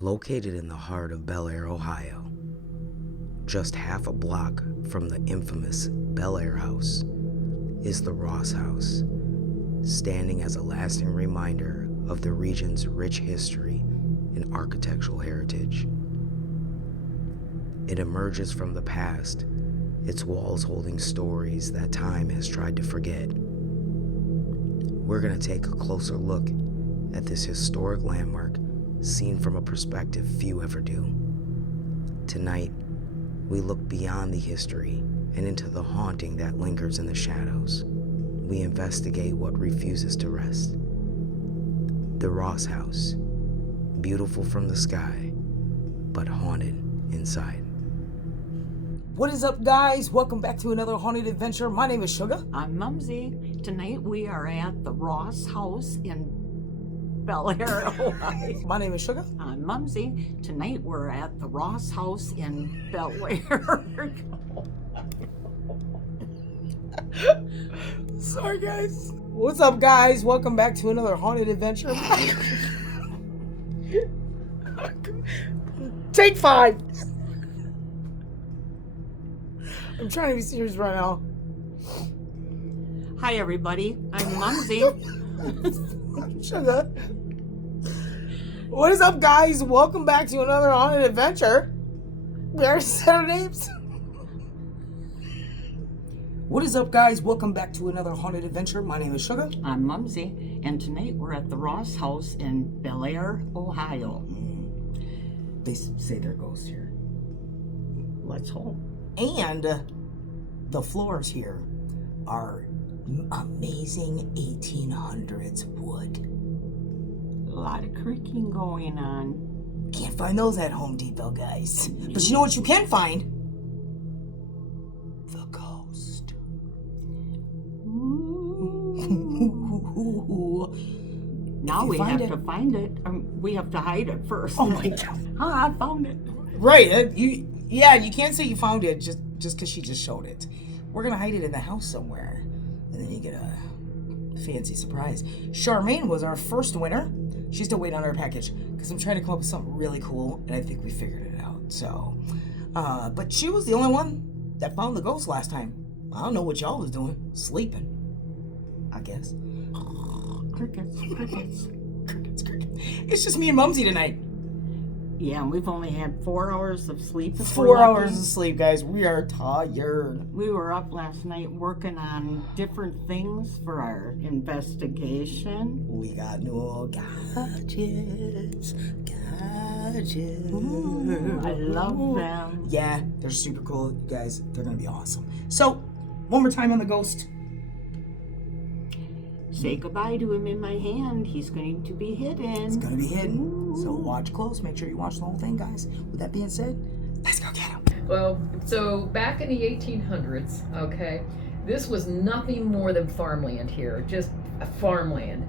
Located in the heart of Bel Air, Ohio, just half a block from the infamous Bel Air House, is the Ross House, standing as a lasting reminder of the region's rich history and architectural heritage. It emerges from the past, its walls holding stories that time has tried to forget. We're going to take a closer look at this historic landmark seen from a perspective few ever do. Tonight, we look beyond the history and into the haunting that lingers in the shadows. We investigate what refuses to rest. The Ross House, beautiful from the sky, but haunted inside. What is up, guys? Welcome back to another haunted adventure. My name is Sugar. I'm Mumsy. Tonight we are at the Ross House in Bel Air, Ohio. My name is Sugar. I'm Mumsy. Tonight we're at the Ross House in Bel Air. Sorry, guys. What's up, guys? Welcome back to another haunted adventure. Take 5. I'm trying to be serious right now. Hi, everybody. I'm Mumsy. Sugar. What is up, guys? Welcome back to another haunted adventure. We already said our names. What is up, guys? Welcome back to another haunted adventure. My name is Sugar. I'm Mumsy. And tonight we're at the Ross House in Bel Air, Ohio. They say there are ghosts here. Let's hope. And the floors here are amazing 1800s wood. A lot of creaking going on. Can't find those at Home Depot, guys. But you know what you can find? The ghost. Now we have to find it. We have to hide it first. Oh my god. I found it. Right. You can't say you found it just because she just showed it. We're going to hide it in the house somewhere. And then you get a fancy surprise. Charmaine was our first winner. She's still waiting on her package because I'm trying to come up with something really cool, and I think we figured it out. So, but she was the only one that found the ghost last time. I don't know what y'all was doing. Sleeping, I guess. Crickets. Crickets. It's just me and Mumsy tonight. Yeah, and we've only had 4 hours of sleep. 4 hours of sleep, guys. We are tired. We were up last night working on different things for our investigation. We got new gadgets. Ooh, I love them. Yeah, they're super cool, guys. They're gonna be awesome. So, one more time on the ghost. Say goodbye to him in my hand. He's going to be hidden. It's gonna be hidden. Ooh. So watch close. Make sure you watch the whole thing, guys. With that being said, let's go get him. Well, so back in the 1800s, okay, this was nothing more than farmland here, just a farmland.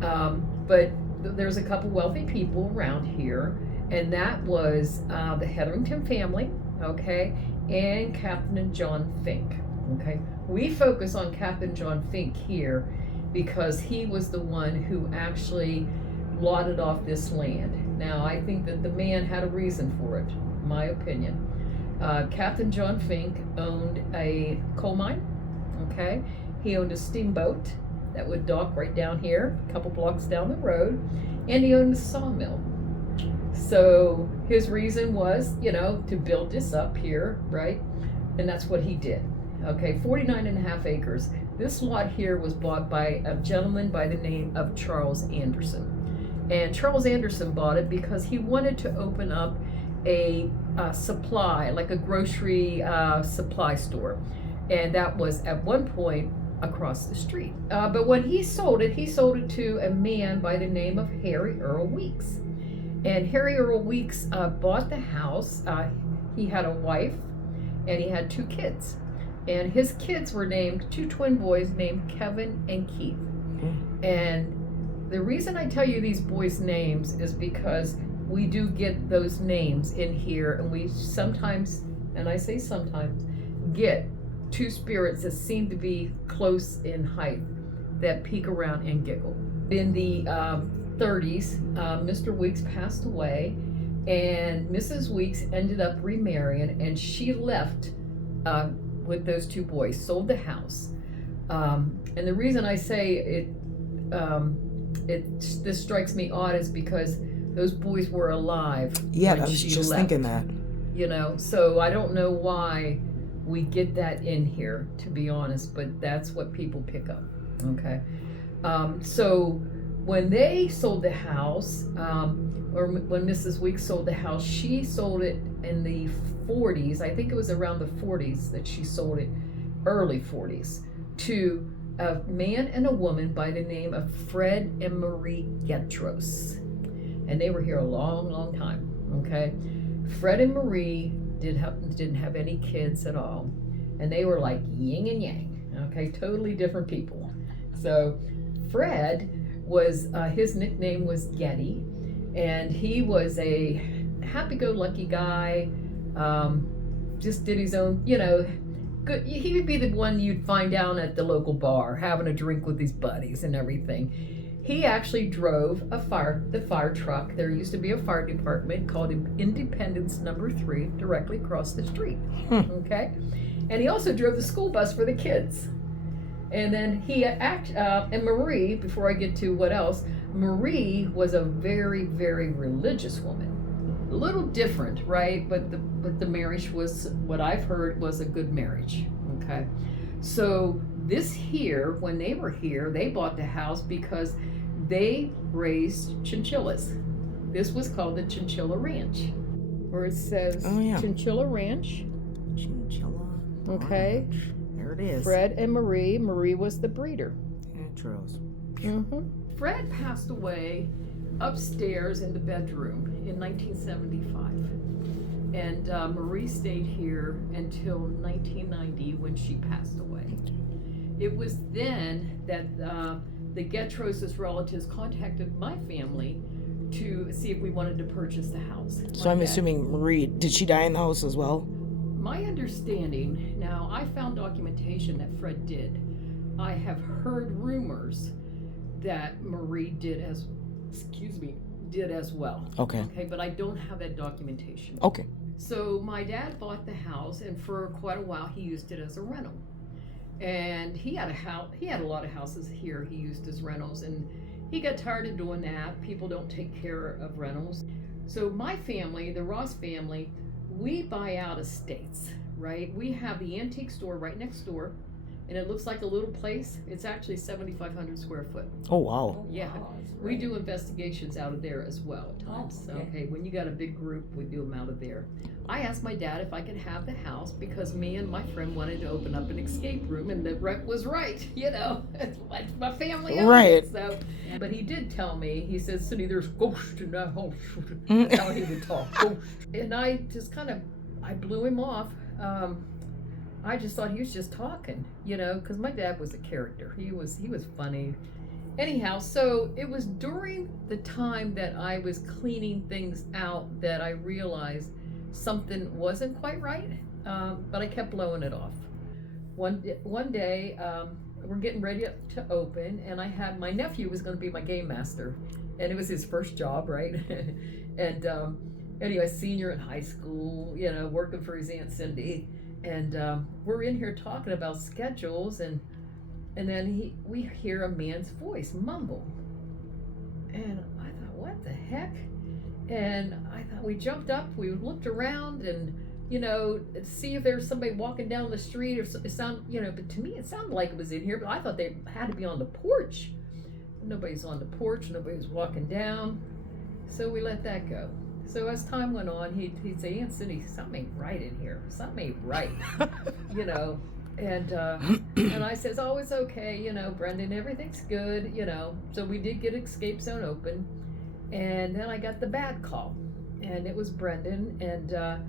But there's a couple wealthy people around here, and that was the Hetherington family, okay, and Captain John Fink, okay. We focus on Captain John Fink here because he was the one who actually lotted off this land. Now, I think that the man had a reason for it, in my opinion. Captain John Fink owned a coal mine, okay? He owned a steamboat that would dock right down here, a couple blocks down the road, and he owned a sawmill. So his reason was, to build this up here, right? And that's what he did. Okay, 49.5 acres. This lot here was bought by a gentleman by the name of Charles Anderson. And Charles Anderson bought it because he wanted to open up a supply, like a grocery supply store. And that was at one point across the street. But when he sold it to a man by the name of Harry Earl Weeks. And Harry Earl Weeks bought the house. He had a wife and he had 2 kids. And his kids were named 2 twin boys named Kevin and Keith. And the reason I tell you these boys' names is because we do get those names in here, and we sometimes, and I say sometimes, get 2 spirits that seem to be close in height that peek around and giggle. In the 30s, Mr. Weeks passed away, And Mrs. Weeks ended up remarrying, and she left with those two boys, sold the house. And the reason I say this strikes me odd is because those boys were alive. Yeah, when I was she just left, thinking that. You know, so I don't know why we get that in here, to be honest, but that's what people pick up. Okay. So when they sold the house, or when Mrs. Weeks sold the house, she sold it in the 40s. I think it was around the 40s that she sold it, early 40s, to a man and a woman by the name of Fred and Marie Getros. And they were here a long, long time, okay? Fred and Marie didn't have any kids at all. And they were like yin and yang, okay? Totally different people. So Fred was, his nickname was Getty, and he was a happy-go-lucky guy, just did his own, you know, good. He would be the one you'd find down at the local bar, having a drink with his buddies and everything. He actually drove the fire truck. There used to be a fire department called Independence Number 3 directly across the street, okay? And he also drove the school bus for the kids. And then and Marie, before I get to what else, Marie was a very, very religious woman. A little different, right? But the marriage was, what I've heard, was a good marriage, okay? So this here, when they were here, they bought the house because they raised chinchillas. This was called the Chinchilla Ranch, where it says Chinchilla Ranch. Chinchilla. Okay. There it is. Fred and Marie. Marie was the breeder. Intros. Fred passed away upstairs in the bedroom in 1975. And Marie stayed here until 1990 when she passed away. It was then that the Getros' relatives contacted my family to see if we wanted to purchase the house. So I'm assuming Marie, did she die in the house as well? My understanding, now I found documentation that Fred did. I have heard rumors that Marie did as well. Okay. Okay, but I don't have that documentation. Okay. So my dad bought the house, and for quite a while he used it as a rental. And he had a lot of houses here he used as rentals, and he got tired of doing that. People don't take care of rentals. So my family, the Ross family, we buy out estates, right? We have the antique store right next door, and it looks like a little place. It's actually 7,500 square foot. Oh, wow. Yeah, we do investigations out of there as well at times. Okay, when you got a big group, we do them out of there. I asked my dad if I could have the house because me and my friend wanted to open up an escape room, and the rep was right, you know. It's like my family owned it, so. But he did tell me, he said, "Cindy, there's ghosts in that house." That's how he would talk, ghosts. And I just I blew him off. I just thought he was just talking, you know, because my dad was a character. He was funny. Anyhow, so it was during the time that I was cleaning things out that I realized something wasn't quite right, but I kept blowing it off. One day, we're getting ready to open, and I had my nephew was going to be my game master, and it was his first job, right? And anyway, senior in high school, you know, working for his Aunt Cindy. And we're in here talking about schedules, and then we hear a man's voice mumble. And I thought, what the heck? And I thought, we jumped up, we looked around, and, you know, see if there's somebody walking down the street, or it sound, you know, but to me it sounded like it was in here, but I thought they had to be on the porch. Nobody's on the porch, nobody was walking down. So we let that go. So as time went on, he'd say, "Aunt Cindy, something ain't right in here. Something ain't right," you know. And I says, "Oh, it's okay, you know, Brendan, everything's good, you know." So we did get Escape Zone open, and then I got the bad call, and it was Brendan, and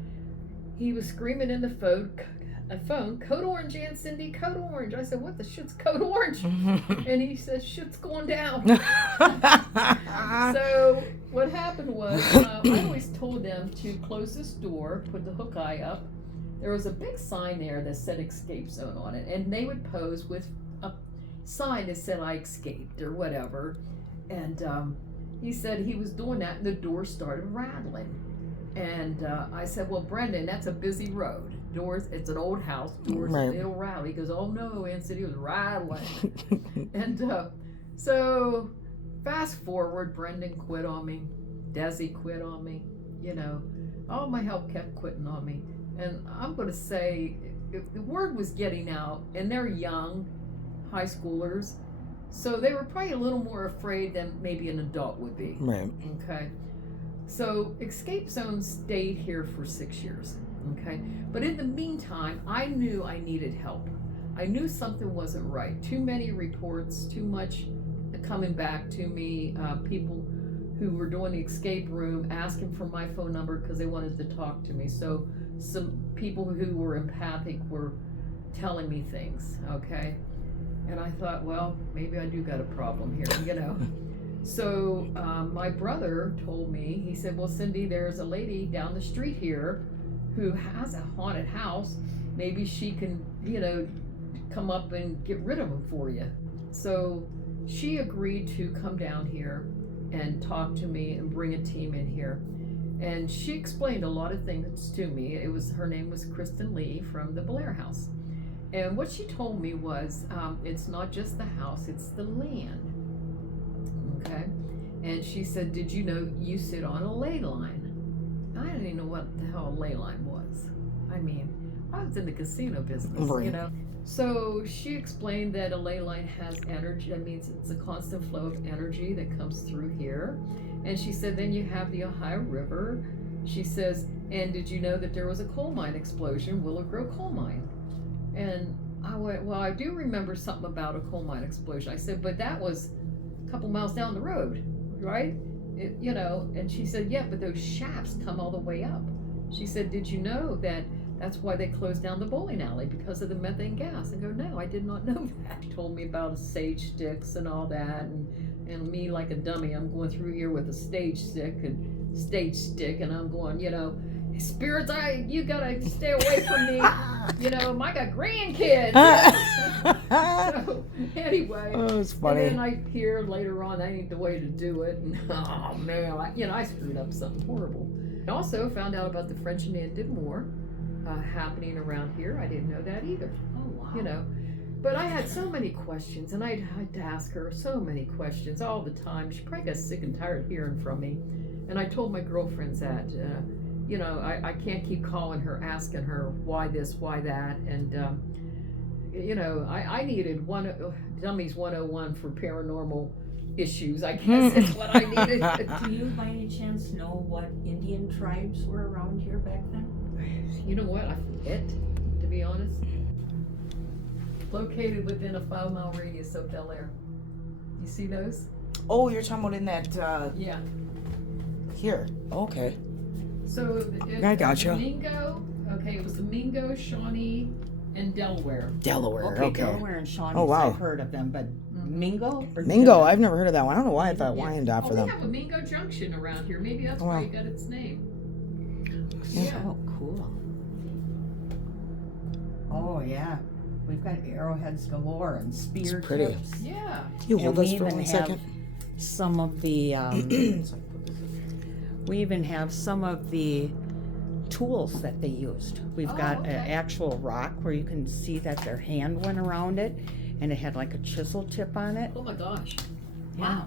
he was screaming in the phone, "Code orange, Aunt Cindy, code orange." I said, "What the shit's code orange?" And he says, "Shit's going down." So what happened was, I always told them to close this door, put the hook eye up. There was a big sign there that said Escape Zone on it, and they would pose with a sign that said I escaped or whatever. And he said he was doing that and the door started rattling. And I said, well, Brendan, that's a busy road. Doors, it's an old house, doors, Right. it'll rattle. He goes, oh no, Aunt City was rattling. And so fast forward, Brendan quit on me. Desi quit on me. You know, all my help kept quitting on me. And I'm going to say, if the word was getting out, and they're young, high schoolers, so they were probably a little more afraid than maybe an adult would be. Right. Okay. So Escape Zone stayed here for 6 years. Okay. But in the meantime, I knew I needed help. I knew something wasn't right. Too many reports, too much coming back to me, people who were doing the escape room asking for my phone number because they wanted to talk to me. So some people who were empathic were telling me things, okay? And I thought, well, maybe I do got a problem here, you know? So my brother told me, he said, well, Cindy, there's a lady down the street here who has a haunted house. Maybe she can, you know, come up and get rid of them for you. So she agreed to come down here and talk to me and bring a team in here. And she explained a lot of things to me. Her name was Kristen Lee from the Blair House. And what she told me was, it's not just the house, it's the land. Okay? And she said, did you know you sit on a ley line? I didn't even know what the hell a ley line was. I mean, I was in the casino business, Right. you know? So she explained that a ley line has energy. That means it's a constant flow of energy that comes through here. And she said, then you have the Ohio River. She says, and did you know that there was a coal mine explosion, Willow Grove coal mine? And I went, well, I do remember something about a coal mine explosion. I said, but that was a couple miles down the road, right? You know, and she said, yeah, but those shafts come all the way up. She said, did you know that that's why they closed down the bowling alley, because of the methane gas? I go, no, I did not know that. She told me about sage sticks and all that, and me like a dummy, I'm going through here with a stage stick, and I'm going, you know, spirits, you gotta stay away from me. You know, I got grandkids. So anyway, Oh, it's funny. and then I hear later on, that ain't the way to do it. And oh man, I screwed up something horrible. I also found out about the French and Indian War happening around here. I didn't know that either. Oh, wow. You know, but I had so many questions, and I'd ask her so many questions all the time. She probably got sick and tired of hearing from me. And I told my girlfriends that, you know, I can't keep calling her, asking her why this, why that. And, you know, I needed Dummies 101 for paranormal issues. I guess is what I needed. Do you by any chance know what Indian tribes were around here back then? You know what? I forget, to be honest. Located within a 5-mile radius of Bel Air. You see those? Oh, you're talking about in that, Yeah. here. Okay. So I gotcha. Mingo, okay, it was the Mingo, Shawnee, and Delaware. Delaware, okay. Delaware and Shawnee. Oh, wow. I've heard of them, but Mingo? Or Mingo, Delaware? I've never heard of that one. I don't know why I thought Yeah. Wyandotte for We them. have a Mingo Junction around here. Maybe that's Wow. why it got its name. Yeah. Yeah. Oh, cool. Oh, yeah. We've got arrowheads galore and spear It's pretty. tips. Yeah. You And hold we us for even one have second. some of the, we even have some of the tools that they used. We've Oh, got okay. an actual rock where you can see that their hand went around it, and it had like a chisel tip on it. Oh my gosh. Yeah. Wow.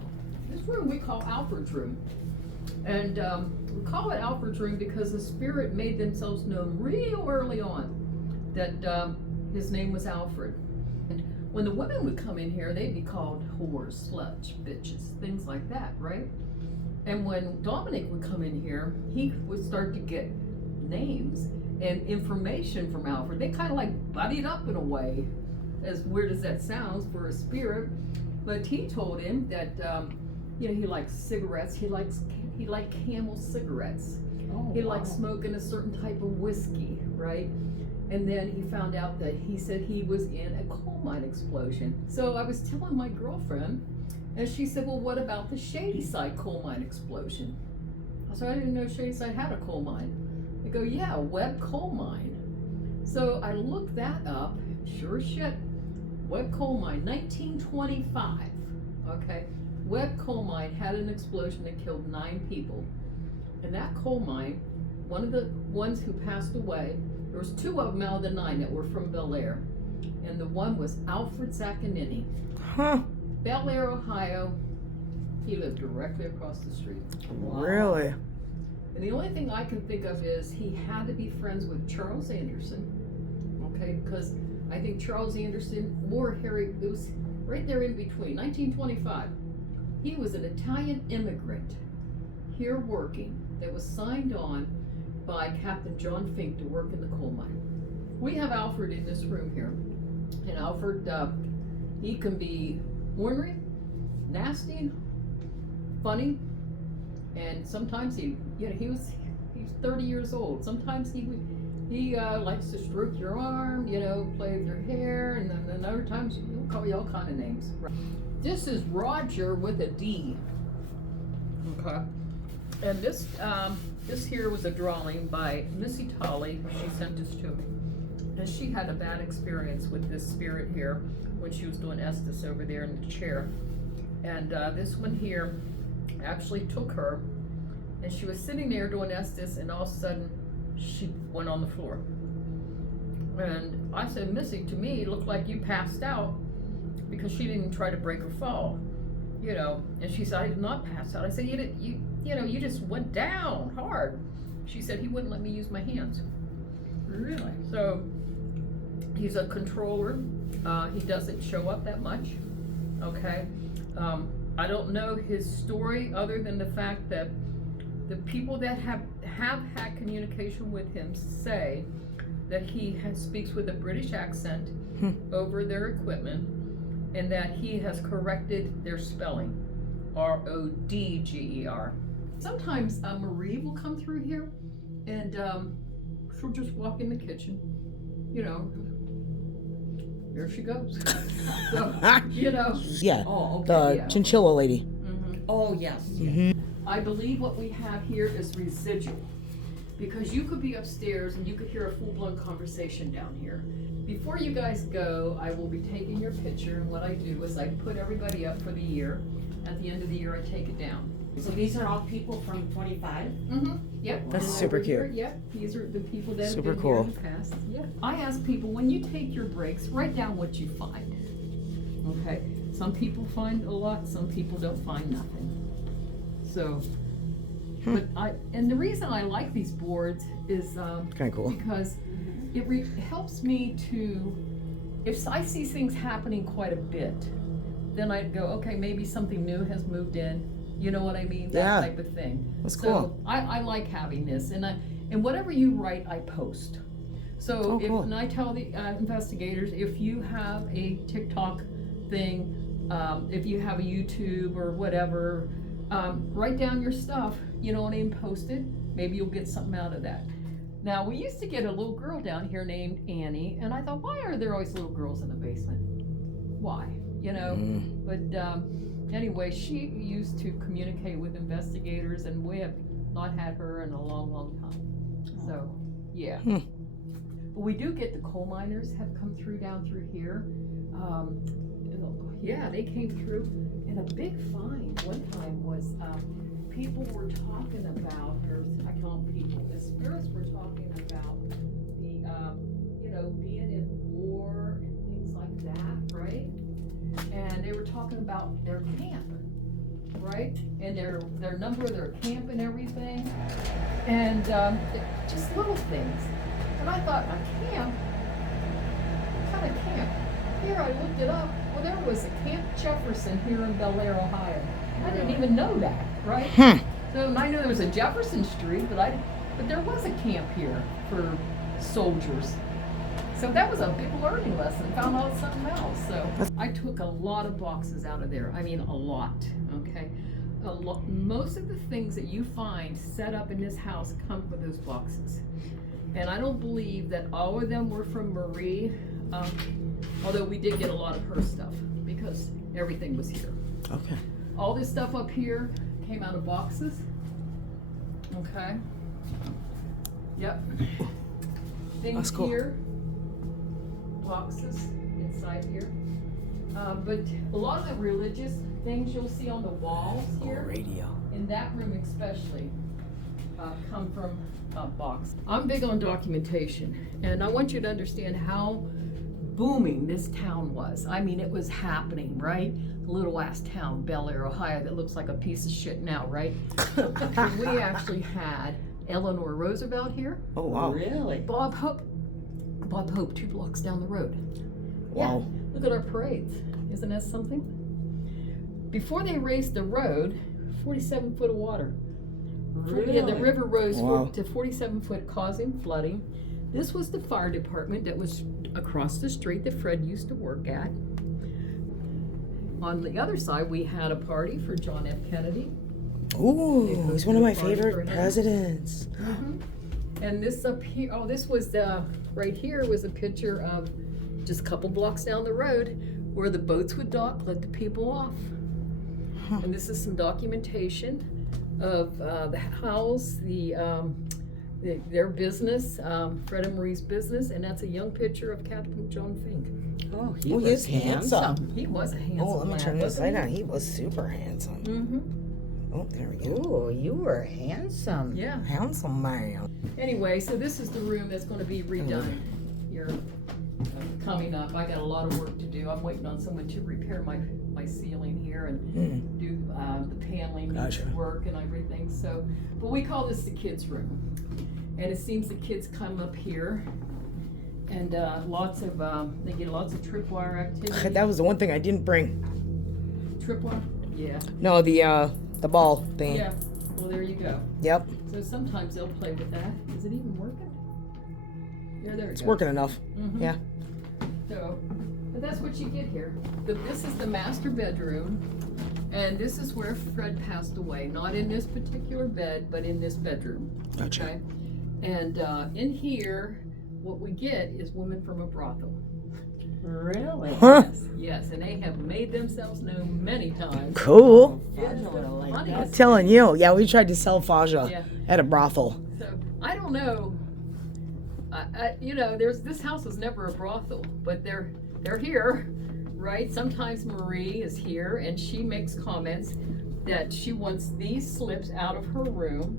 This room we call Alfred's room. And we call it Alfred's room because the spirit made themselves known real early on that his name was Alfred. And when the women would come in here, they'd be called whores, sluts, bitches, things like that, right? And when Dominic would come in here, he would start to get names and information from Alfred. They kind of like buddied up in a way, as weird as that sounds for a spirit. But he told him that, you know, he likes cigarettes. He liked Camel cigarettes. Oh, He liked smoking a certain type of whiskey, right? And then he found out that he said he was in a coal mine explosion. So I was telling my girlfriend, and she said, well, what about the Shadyside coal mine explosion? I said, I didn't know Shadyside had a coal mine. I go, yeah, Webb coal mine. So I looked that up, sure as shit, Webb coal mine, 1925, okay? Webb coal mine had an explosion that killed 9 people. And that coal mine, one of the ones who passed away, there was 2 of them out of the 9 that were from Bel Air. And the one was Alfred Zaccanini. Huh. Bel Air, Ohio. He lived directly across the street. Really? And the only thing I can think of is he had to be friends with Charles Anderson. Okay, because I think Charles Anderson or Harry, it was right there in between, 1925. He was an Italian immigrant here working that was signed on by Captain John Fink to work in the coal mine. We have Alfred in this room here. And Alfred, he can be ornery, nasty, funny, and sometimes he's 30 years old. Sometimes he likes to stroke your arm, play with your hair, and then other times he'll call you all kind of names. This is Roger with a D. Okay. And this here was a drawing by Missy Tolley. She sent this to me. And she had a bad experience with this spirit here when she was doing Estes over there in the chair. And this one here actually took her, and she was sitting there doing Estes, and all of a sudden she went on the floor. And I said, Missy, to me it looked like you passed out, because she didn't try to break or fall, And she said, I did not pass out. I said, you just went down hard. She said, he wouldn't let me use my hands. Really? So he's a controller. He doesn't show up that much. Okay. I don't know his story other than the fact that the people that have had communication with him say that he speaks with a British accent over their equipment, and that he has corrected their spelling, Rodger. Sometimes Marie will come through here, and she'll just walk in the kitchen, there she goes. So, Yeah. Oh, okay. The yeah. chinchilla lady. Mhm. Oh, yes. I believe what we have here is residual, because you could be upstairs and you could hear a full-blown conversation down here. Before you guys go, I will be taking your picture, and what I do is I put everybody up for the year. At the end of the year, I take it down. So these are all people from 25? Mm-hmm. Yep. That's And super over here, cute. Yep. These are the people that Super have been here cool. in the past. Yeah. I ask people, when you take your breaks, write down what you find. Okay. Some people find a lot. Some people don't find nothing. So, but and the reason I like these boards is Kind of cool. because it helps me to, if I see things happening quite a bit, then I go, okay, maybe something new has moved in. You know what I mean? That Yeah. type of thing. That's So cool. I like having this, and whatever you write, I post. So cool. and I tell the investigators, if you have a TikTok thing, if you have a YouTube or whatever, write down your stuff. You know what I mean? Post it. Maybe you'll get something out of that. Now, we used to get a little girl down here named Annie, and I thought, why are there always little girls in the basement? Why? But anyway, she used to communicate with investigators, and we have not had her in a long, long time. So, yeah. But we do get the coal miners have come through down through here. Yeah, they came through. And a big find one time was people were talking about, or I call them people, the spirits were talking about the, being in war and things like that, right? And they were talking about their camp, right? And their number of their camp and everything. And just little things. And I thought, a camp? What kind of camp? Here, I looked it up. Well, there was a Camp Jefferson here in Bel Air, Ohio. I didn't even know that, right? So I knew there was a Jefferson Street, but there was a camp here for soldiers. So that was a big learning lesson. Found out something else. So I took a lot of boxes out of there. I mean, a lot. Okay, most of the things that you find set up in this house come from those boxes. And I don't believe that all of them were from Marie. Although we did get a lot of her stuff because everything was here. Okay. All this stuff up here came out of boxes. Okay. Yep. Things That's cool. here, boxes inside here. But a lot of the religious things you'll see on the walls here, Radio. in that room especially, come from a box. I'm big on documentation, and I want you to understand how booming this town was. I mean, it was happening, right? Little ass town, Bel Air, Ohio, that looks like a piece of shit now, right? We actually had Eleanor Roosevelt here. Oh, wow. Really? Bob Hope, 2 blocks down the road. Wow. Yeah, look at our parades. Isn't that something? Before they raised the road, 47 foot of water. Really? Yeah, the river rose Wow. to 47 foot, causing flooding. This was the fire department that was across the street that Fred used to work at. On the other side, we had a party for John F. Kennedy. Ooh, he's one of my Party for favorite him. presidents. And this up here, this was right here was a picture of just a couple blocks down the road where the boats would dock, let the people off. And this is some documentation of the house, their business, Fred and Marie's business, and that's a young picture of Captain John Fink. Oh, Oh, was he's handsome. He was a handsome Oh, let me lad, turn this wasn't light on. He was super handsome. he? Oh, there we go. Ooh, you were handsome. Yeah. Handsome man. Anyway, so this is the room that's going to be redone. You're coming up. I got a lot of work to do. I'm waiting on someone to repair my ceiling here and do the paneling Gotcha. work and everything. So, but we call this the kids' room, and it seems the kids come up here, and lots of they get lots of tripwire activity. That was the one thing I didn't bring. Tripwire? Yeah. No, the ball thing. Yeah. Well, there you go. Yep. So sometimes they'll play with that. Is it even working? Yeah, there it It's goes. working enough. Mhm. Yeah. So, but that's what you get here. This is the master bedroom, and this is where Fred passed away. Not in this particular bed, but in this bedroom. Gotcha. Okay? And in here, what we get is women from a brothel. Really? Huh. Yes, and they have made themselves known many times. Cool. Yes, Faja would have liked funny that. as- Telling you. Yeah, we tried to sell Faja Yeah. at a brothel. So I don't know. This house was never a brothel, but they're here, right? Sometimes Marie is here, and she makes comments that she wants these slips out of her room.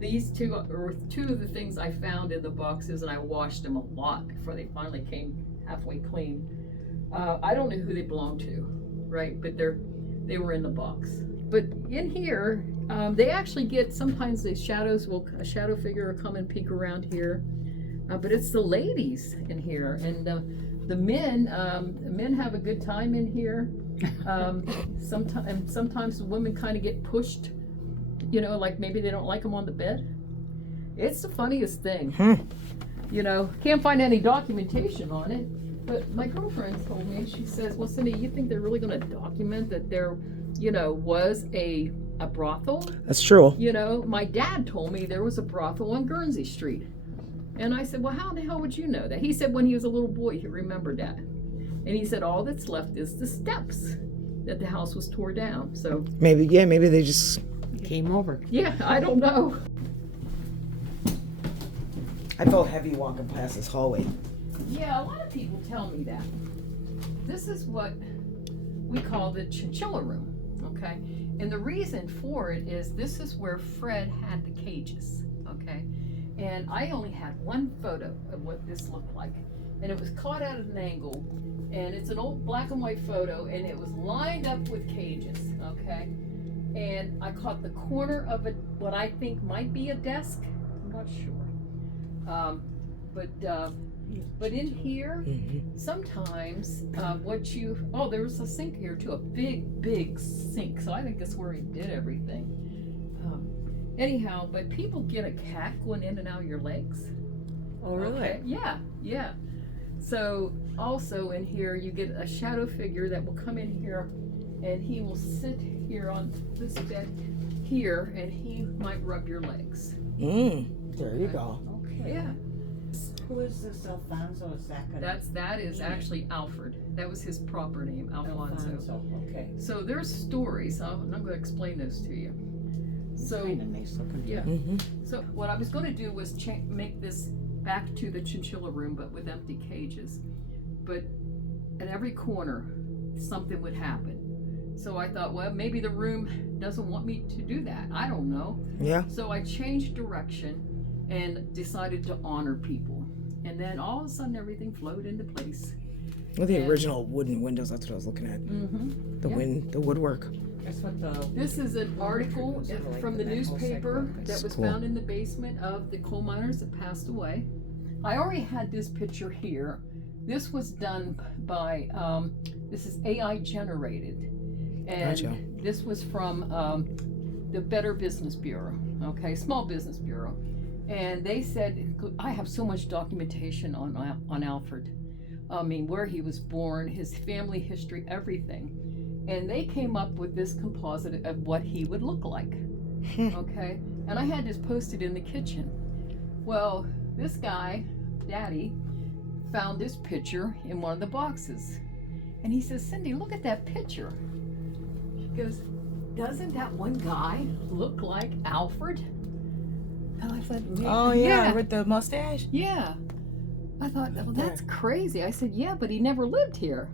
These two are two of the things I found in the boxes, and I washed them a lot before they finally came halfway clean. I don't know who they belong to, right? But they were in the box. But in here, they actually get, sometimes the shadows a shadow figure will come and peek around here. But it's the ladies in here, and the men have a good time in here. Sometimes the women kind of get pushed, like maybe they don't like them on the bed. It's the funniest thing. Can't find any documentation on it. But my girlfriend told me, she says, well, Cindy, you think they're really going to document that there, was a brothel? That's true. My dad told me there was a brothel on Guernsey Street. And I said, well, how the hell would you know that? He said when he was a little boy, he remembered that. And he said all that's left is the steps that the house was tore down. So, Maybe they just. Came over. yeah, I don't know. I felt heavy walking past this hallway. Yeah, a lot of people tell me that. This is what we call the chinchilla room, okay? And the reason for it is this is where Fred had the cages, okay? And I only had one photo of what this looked like. And it was caught at an angle, and it's an old black and white photo, and it was lined up with cages, okay? And I caught the corner of it, what I think might be a desk. I'm not sure. But in here, sometimes there was a sink here too, a big sink. So I think that's where he did everything. Anyhow, but people get a cat going in and out of your legs. Oh, really? Okay? Yeah. So also in here, you get a shadow figure that will come in here, and he will sit here on this bed here, and he might rub your legs. There you go. Okay. Yeah. Who is this Alfonso? Is that gonna That is actually Alfred. That was his proper name, Alfonso. Alfonso? Okay. So there's stories. I'm going to explain those to you. So Kind of nice looking. yeah. So what I was going to do was make this back to the chinchilla room, but with empty cages. But at every corner, something would happen. So I thought, well, maybe the room doesn't want me to do that. I don't know. Yeah. So I changed direction and decided to honor people. And then all of a sudden everything flowed into place. With the original wooden windows, that's what I was looking at. Mm-hmm. The woodwork. That's what the. This is an article from the newspaper that was Cool. found in the basement of the coal miners that passed away. I already had this picture here. This was done by, this is AI generated. And Gotcha. this was from the Better Business Bureau, okay, Small Business Bureau. And they said, I have so much documentation on Alfred. I mean, where he was born, his family history, everything. And they came up with this composite of what he would look like, okay? And I had this posted in the kitchen. Well, this guy, Daddy, found this picture in one of the boxes. And he says, Cindy, look at that picture. He goes, doesn't that one guy look like Alfred? And I said, Oh yeah, with the mustache. yeah. I thought, well, that's crazy. I said, yeah, but he never lived here.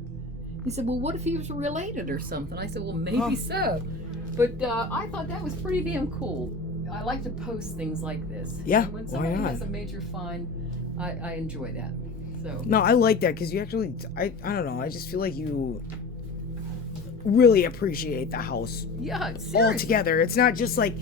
He said, well, what if he was related or something? I said, well, maybe so. But I thought that was pretty damn cool. I like to post things like this. Yeah, And when why somebody not? has a major find, I enjoy that. So. No, I like that because you actually, I don't know, I just feel like you really appreciate the house Yeah, all seriously. together. It's not just like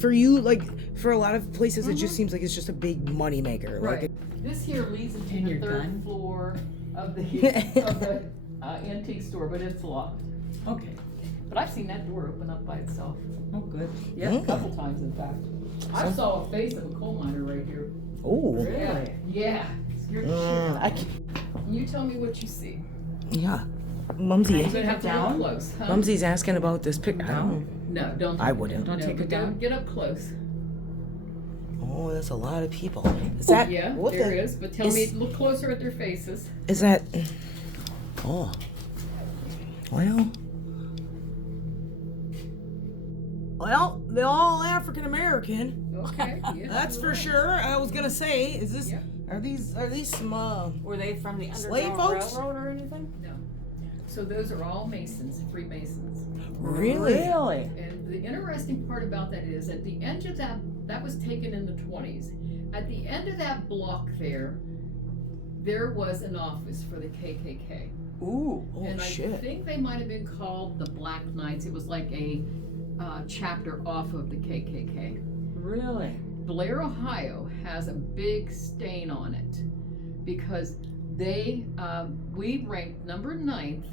for you, like for a lot of places, it just seems like it's just a big money maker. Right. Like, This here leads into And the you're third done? floor of the antique store, but it's locked. Okay. But I've seen that door open up by itself. Oh, good. Yeah, Mm. a couple times in fact. I saw a face of a coal miner right here. oh, Really? Yeah. Scared the shit out I of me. can, You tell me what you see. yeah. Mumsy, You're gonna have to down? look close. Huh? Mumsy's asking about this pic. I don't. No, don't. I wouldn't. Don't no, take but it down? Get up close. Oh, that's a lot of people. Is that? Yeah, what there the, is. But tell me, look closer at their faces. Is that? Oh. Well. Well, they're all African American. Okay. Yeah, That's you're for right. sure. I was gonna say, is this? Yeah. Are these some? Were they from the Slave Underground folks? Railroad or anything? No. So those are all Masons, Freemasons. Really? Really? And the interesting part about that is at the end of that was taken in the 20s. At the end of that block there was an office for the KKK. Ooh. Oh And I shit. think they might have been called the Black Knights. It was like a chapter off of the KKK. Really? Blair, Ohio has a big stain on it because we ranked number 9th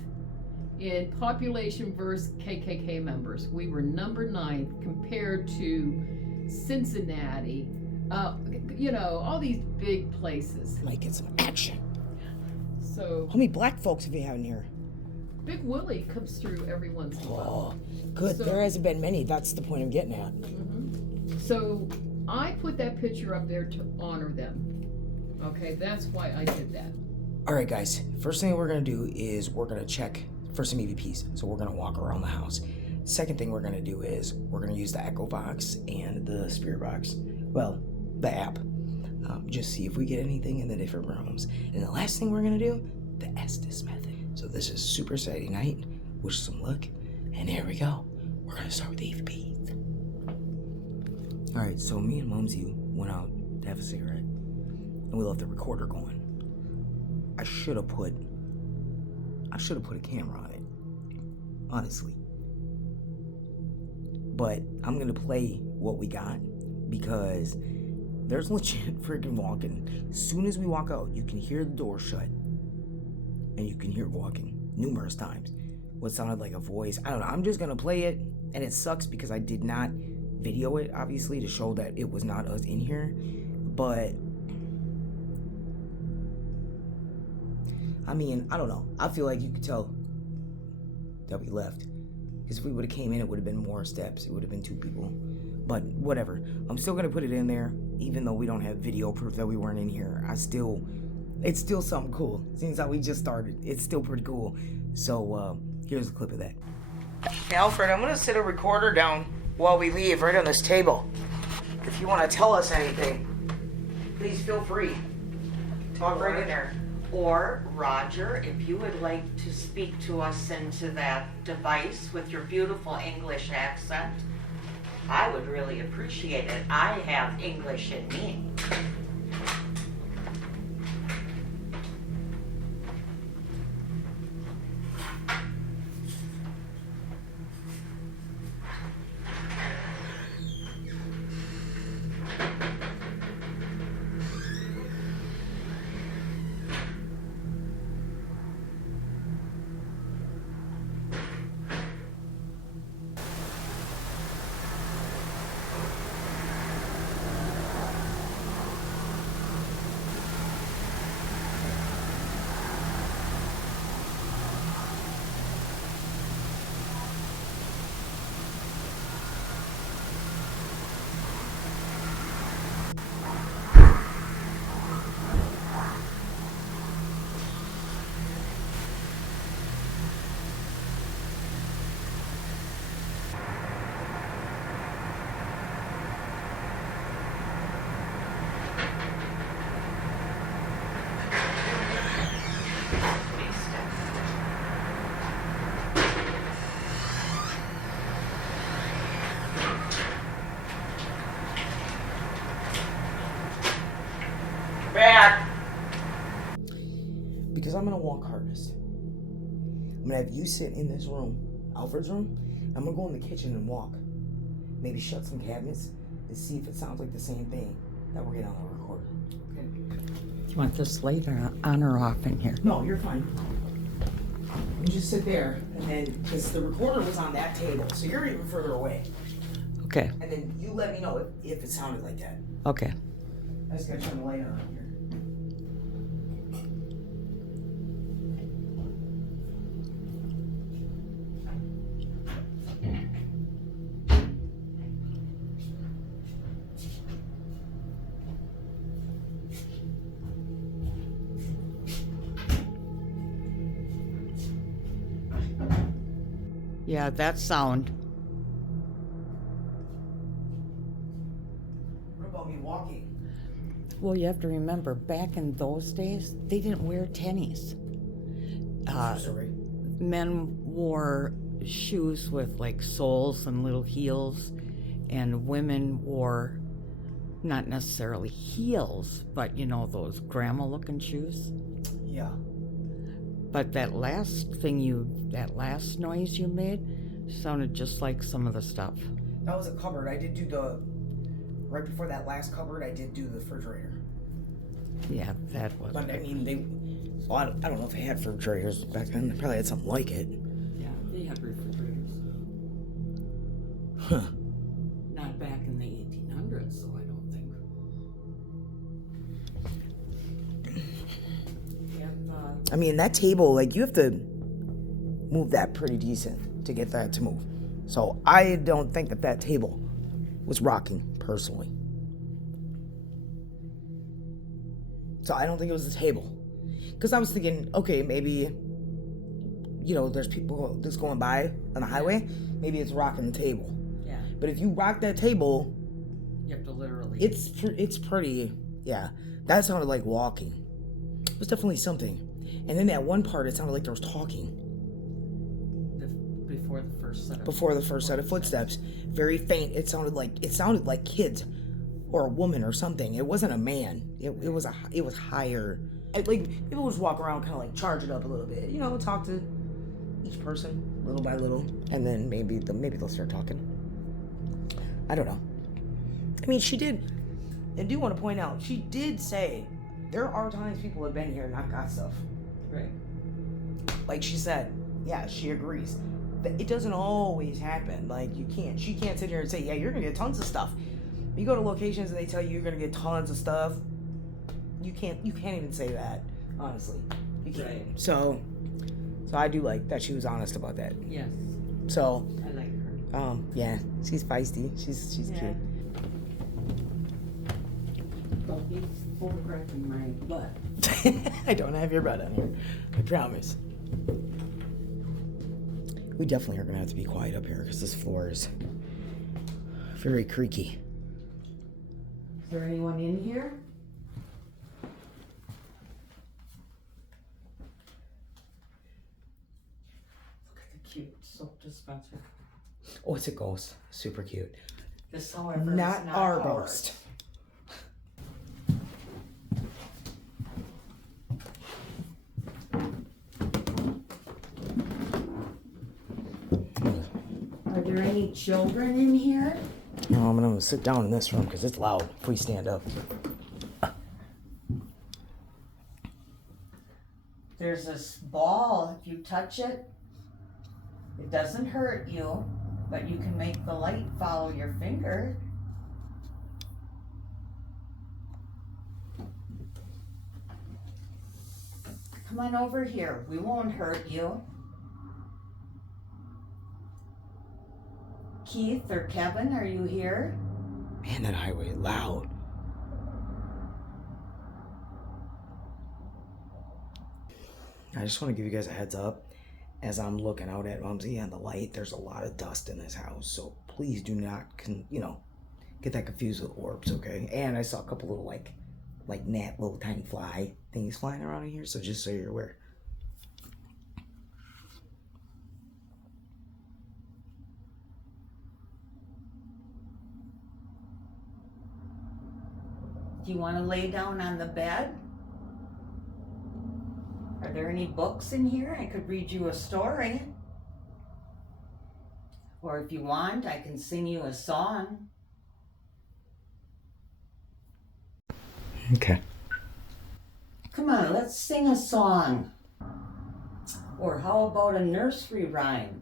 in population versus KKK members. We were number 9th compared to Cincinnati, all these big places. Might get some action. So How many black folks have you had in here? Big Willie comes through every once in a while. Oh, good. So- There hasn't been many. That's the point I'm getting at. So I put that picture up there to honor them. Okay, that's why I did that. All right, guys. First thing we're gonna do is we're gonna check for some EVPs. So we're gonna walk around the house. Second thing we're gonna do is we're gonna use the Echo Box and the Spirit Box. Well, the app. Just see if we get anything in the different rooms. And the last thing we're gonna do, the Estes method. So this is super Saturday night. Wish some luck. And here we go. We're gonna start with the EVPs. All right. So me and Mumsy went out to have a cigarette, and we left the recorder going. I should have put a camera on it, honestly. But I'm gonna play what we got because there's legit freaking walking. As soon as we walk out, you can hear the door shut, and you can hear walking numerous times. What sounded like a voice. I don't know. I'm just gonna play it, and it sucks because I did not video it, obviously, to show that it was not us in here. But I mean, I don't know. I feel like you could tell that we left. Because if we would have came in, it would have been more steps. It would have been 2 people. But whatever. I'm still going to put it in there. Even though we don't have video proof that we weren't in here. It's still something cool. Seems like we just started. It's still pretty cool. So, here's a clip of that. Hey, Alfred, I'm going to set a recorder down while we leave right on this table. If you want to tell us anything, please feel free. Talk right in there. Or, Roger, if you would like to speak to us into that device with your beautiful English accent, I would really appreciate it. I have English in me. Because I'm gonna walk hardest. I'm gonna have you sit in this room, Alfred's room. I'm gonna go in the kitchen and walk. Maybe shut some cabinets and see if it sounds like the same thing that we're getting on the recorder. Okay. Do you want this light on or off in here? No, you're fine. You just sit there, and then, because the recorder was on that table, so you're even further away. Okay. And then you let me know if it sounded like that. Okay. I just gotta turn the light on here. Yeah, that sound. What about me walking? Well, you have to remember, back in those days, they didn't wear tennies. Sorry. Men wore shoes with like soles and little heels, and women wore not necessarily heels, but you know, those grandma looking shoes. Yeah. But that last noise you made sounded just like some of the stuff. That was a cupboard. I did do right before that last cupboard, I did do the refrigerator. Yeah, that was. But I mean, I don't know if they had refrigerators back then. They probably had something like it. Yeah, they had refrigerators. Huh. Not back in the 1800s, so I don't think. I mean, that table, like, you have to move that pretty decent to get that to move. So I don't think that table was rocking, personally. So I don't think it was the table. Because I was thinking, okay, maybe, you know, there's people just going by on the highway. Maybe it's rocking the table. Yeah. But if you rock that table, You have to literally. it's pretty, yeah. That sounded like walking. It was definitely something. And then that one part, it sounded like there was talking. Before the first set of Footsteps. Very faint. It sounded like kids or a woman or something. It wasn't a man. It was higher. Like, people would just walk around, kind of like charge it up a little bit. You know, talk to each person little by little, and then maybe they'll start talking. I don't know. I mean, she did. I do want to point out, she did say there are times people have been here and not got stuff. Right. Like she said, yeah, she agrees. It doesn't always happen. Like, she can't sit here and say, yeah, you're gonna get tons of stuff. You go to locations and they tell you you're gonna get tons of stuff. You can't even say that, honestly. You can't. Right. So I do like that she was honest about that. Yes. So, I like her. yeah, she's feisty. She's cute. Don't be photographing my butt. I don't have your butt on here. I promise. We definitely are gonna have to be quiet up here because this floor is very creaky. Is there anyone in here? dispenser. Oh, it's a ghost. Super cute. This, however, Not is not our ours. ghost. Are there any children in here? No, I'm gonna sit down in this room because it's loud if we stand up. There's this ball. If you touch it, it doesn't hurt you, but you can make the light follow your finger. Come on over here. We won't hurt you. Keith or Kevin, are you here? Man, that highway is loud. I just want to give you guys a heads up. As I'm looking out at Mumsy and the light, there's a lot of dust in this house. So please do not, get that confused with orbs, okay? And I saw a couple little, like gnat, little tiny fly things flying around in here. So just so you're aware. Do you want to lay down on the bed? Are there any books in here? I could read you a story. Or if you want, I can sing you a song. Okay. Come on, let's sing a song. Or how about a nursery rhyme?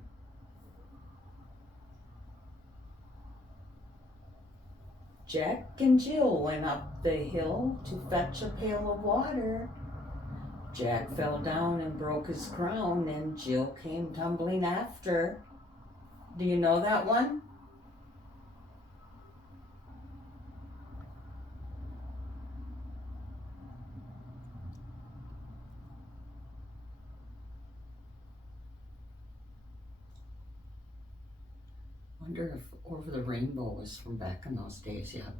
Jack and Jill went up the hill to fetch a pail of water. Jack fell down and broke his crown, and Jill came tumbling after. Do you know that one? Wonder if Over the Rainbow was from back in those days yet.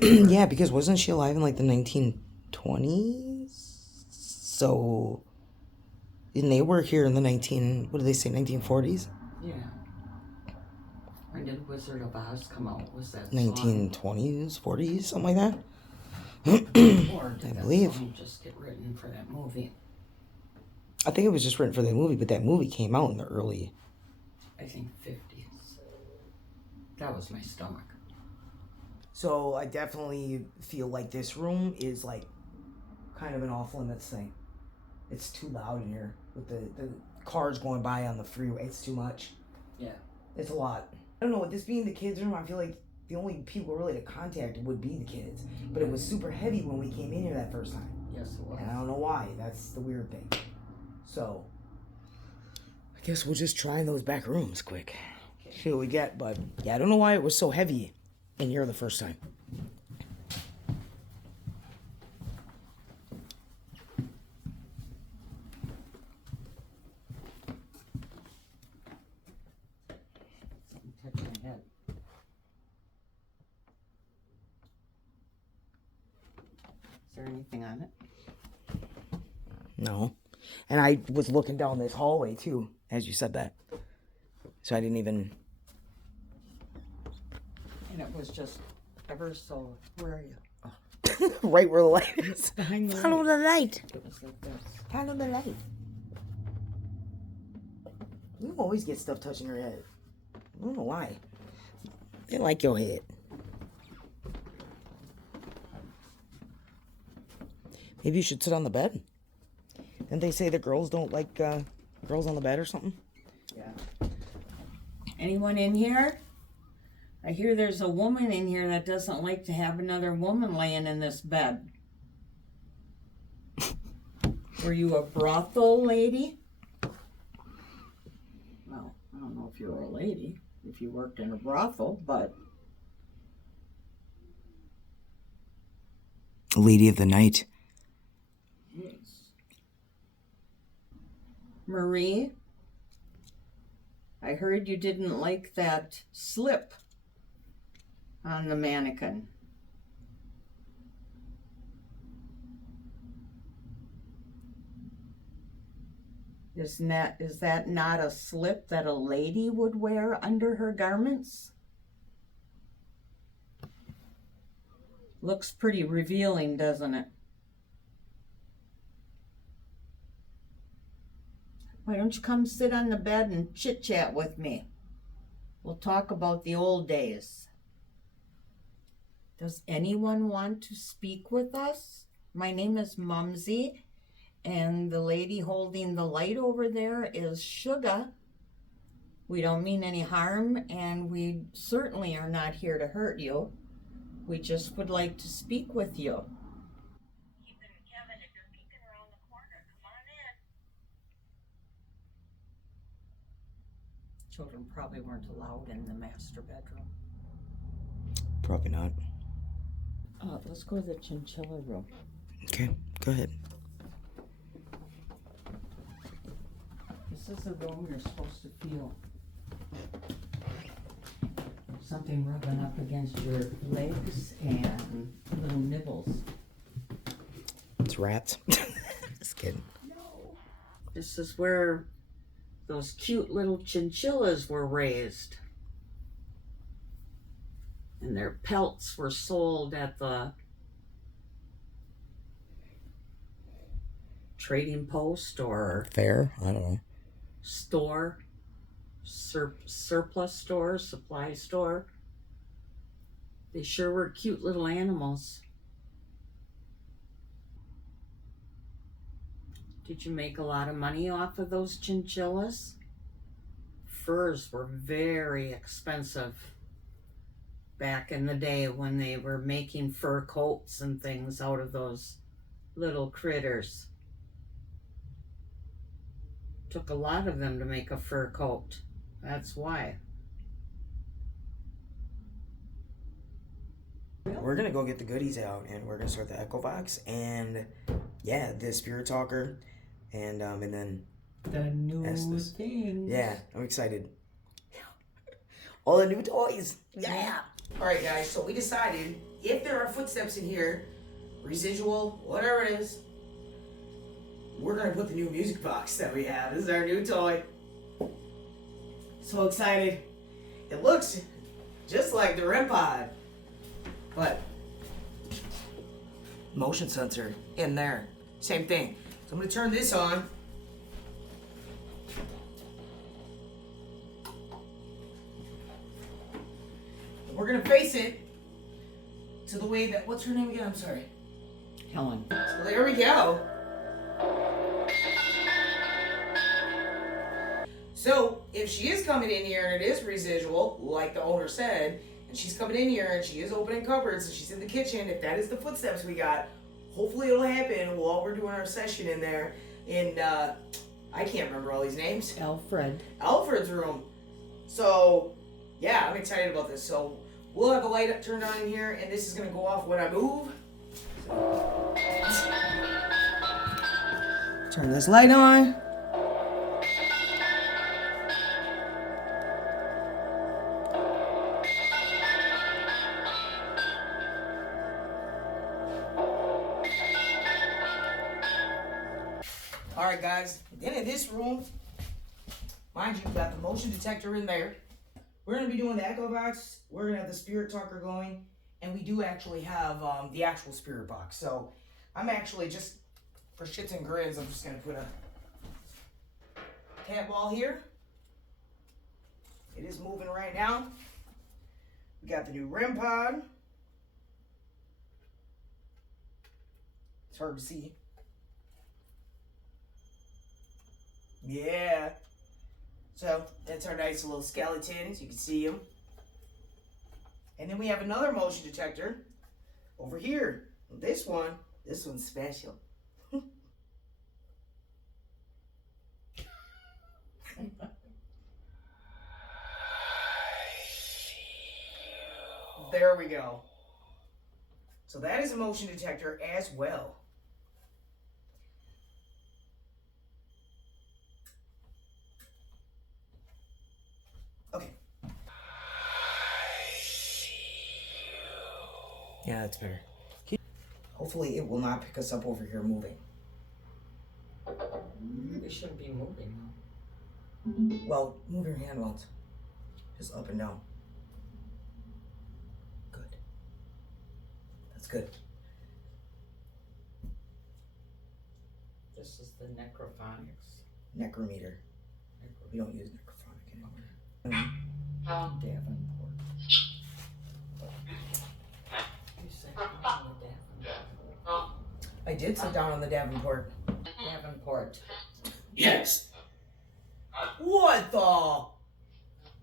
Yeah, because wasn't she alive in like the 1920s? So, and they were here in the 1940s? Yeah. When did Wizard of Oz come out? Was that 1920s, 40s, something like that? Or did I that believe. song just get written for that movie? I think it was just written for that movie, but that movie came out in the early... I think 50s. That was my stomach. So I definitely feel like this room is like kind of an off limits thing. It's too loud in here with the cars going by on the freeway. It's too much. Yeah. It's a lot. I don't know, with this being the kids' room, I feel like the only people really to contact would be the kids. But it was super heavy when we came in here that first time. Yes, it was. And I don't know why. That's the weird thing. So, I guess we'll just try those back rooms quick. See what we get. But, yeah, I don't know why it was so heavy in here the first time. Touch my head. Is there anything on it? No. And I was looking down this hallway, too, as you said that. So I didn't even... And it was just ever so... Where are you? right where the light is. Behind the Follow light. the light. It was like this. Follow the light. You always get stuff touching your head. I don't know why. They like your head. Maybe you should sit on the bed. Didn't they say that girls don't like girls on the bed or something? Yeah. Anyone in here? I hear there's a woman in here that doesn't like to have another woman laying in this bed. Were you a brothel lady? Well, I don't know if you were a lady, if you worked in a brothel, but... Lady of the night. Yes. Marie, I heard you didn't like that slip on the mannequin. is that not a slip that a lady would wear under her garments? Looks pretty revealing, doesn't it? Why don't you come sit on the bed and chit-chat with me? We'll talk about the old days. Does anyone want to speak with us? My name is Mumsy, and the lady holding the light over there is Sugar. We don't mean any harm, and we certainly are not here to hurt you. We just would like to speak with you. Kevin, if you're peeking around the corner, come on in. Children probably weren't allowed in the master bedroom. Probably not. Let's go to the chinchilla room. Okay, go ahead. This is the room you're supposed to feel something rubbing up against your legs and little nibbles. It's rats. Just kidding. No. This is where those cute little chinchillas were raised. And their pelts were sold at the trading post or Fair? I don't know. store, surplus store, supply store. They sure were cute little animals. Did you make a lot of money off of those chinchillas? Furs were very expensive back in the day when they were making fur coats and things out of those little critters. Took a lot of them to make a fur coat. That's why. We're gonna go get the goodies out, and we're gonna start the Echo Box, and yeah, the Spirit Talker, and then The new Estes. things. Yeah, I'm excited. All the new toys. Yeah. All right, guys. So we decided if there are footsteps in here, residual, whatever it is, we're gonna put the new music box that we have. This is our new toy. So excited! It looks just like the REM pod, but motion sensor in there. Same thing. So I'm gonna turn this on. We're gonna face it to the way that, what's her name again? I'm sorry. Helen. So there we go. So if she is coming in here and it is residual, like the owner said, and she's coming in here and she is opening cupboards and she's in the kitchen, if that is the footsteps we got, hopefully it'll happen while we're doing our session in there in, I can't remember all these names. Alfred's room. So, yeah, I'm excited about this. So, we'll have the light up turned on in here, and this is going to go off when I move. Turn this light on. Alright guys, then in this room, mind you, we've got the motion detector in there. We're going to be doing the Echo Box, we're going to have the Spirit Talker going, and we do actually have the actual Spirit Box. So I'm actually just, for shits and grins, I'm just going to put a cat ball here. It is moving right now. We got the new REM pod. It's hard to see. Yeah. So that's our nice little skeletons. You can see them. And then we have another motion detector over here. This one's special. There we go. So that is a motion detector as well. Okay. Yeah, that's better. Hopefully it will not pick us up over here moving. They shouldn't be moving though. Well, move your hand once. Just up and down. Good. That's good. This is the necrophonics. Necrometer. We don't use necrophonic anymore. Davenport. You said on the Davenport. I did sit down on the Davenport. Davenport. Yes. What the?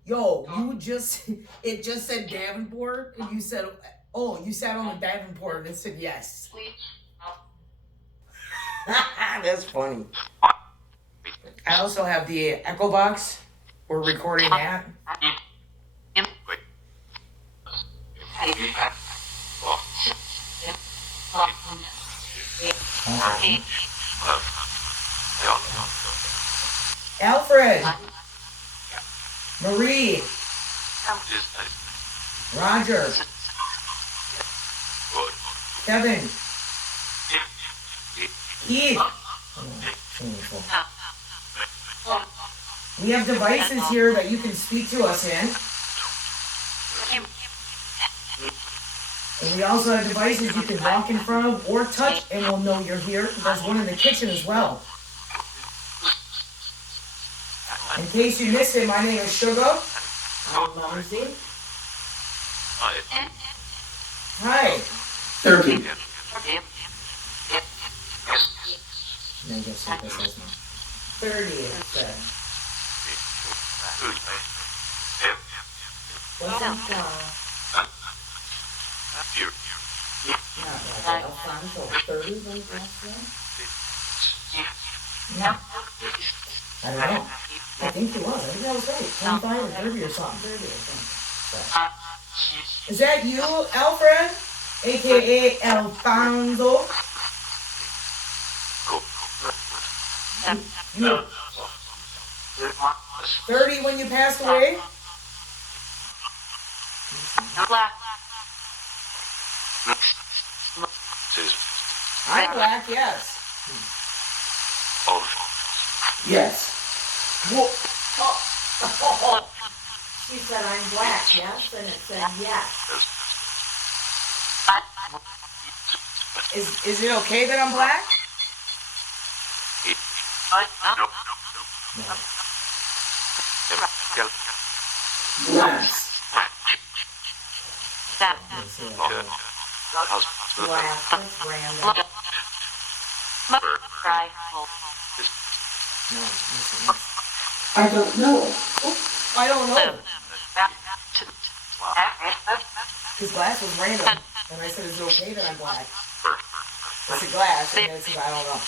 Yo, you just, it just said Davenport, and you said, oh, you sat on the Davenport and it said yes. That's funny. I also have the Echo Box. We're recording that. Alfred, Marie, Roger, Kevin, Keith. We have devices here that you can speak to us in. And we also have devices you can walk in front of or touch and we'll know you're here. There's one in the kitchen as well. In case you missed it, my name is Sugar. I'm Mumsy. Hi. 30. And I guess what this is now. 30 it said. Wasn't, not like Alfonso 30 was last one? Yeah. I don't know. I think he was. I think that was right. 25 or 30 or something. 30 I think. Is that you, Alfred? AKA Alfonso? You 30 when you passed away? I'm black, yes. Yes. She said I'm black, yes, and it said yes. Is it okay that I'm black? Yes. Black, that's random. I don't know. I don't know. His glass was random. And I said, is it okay that I'm black? I said glass, and then it says, I don't know.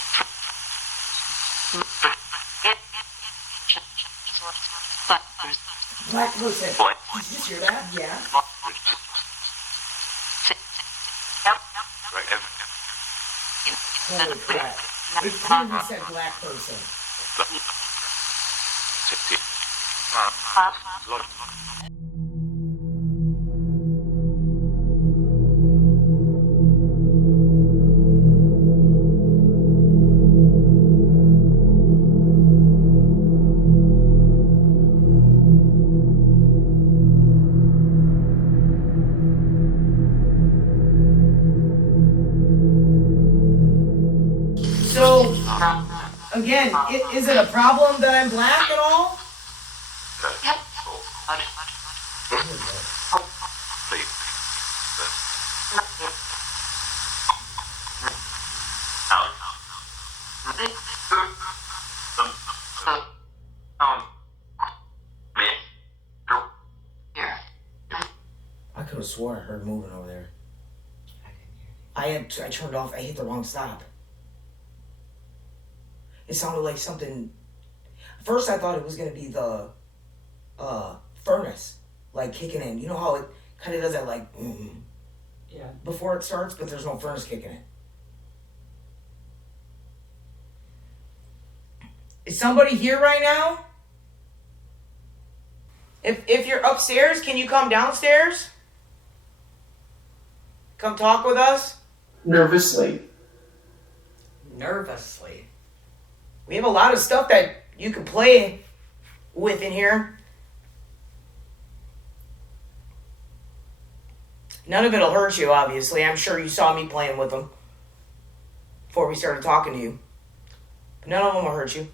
Black person. Did you just hear that? Yeah. Holy crap. It clearly said black person. So, again, is it a problem that I'm black at all? I could have swore I heard moving over there. I turned off, I hit the wrong stop. It sounded like something. First I thought it was gonna be the furnace, like kicking in. You know how it kind of does that, like Yeah. before it starts, but there's no furnace kicking in. Is somebody here right now? If you're upstairs, can you come downstairs? Come talk with us? Nervously. Nervously. We have a lot of stuff that you can play with in here. None of it'll hurt you, obviously. I'm sure you saw me playing with them before we started talking to you. But none of them will hurt you.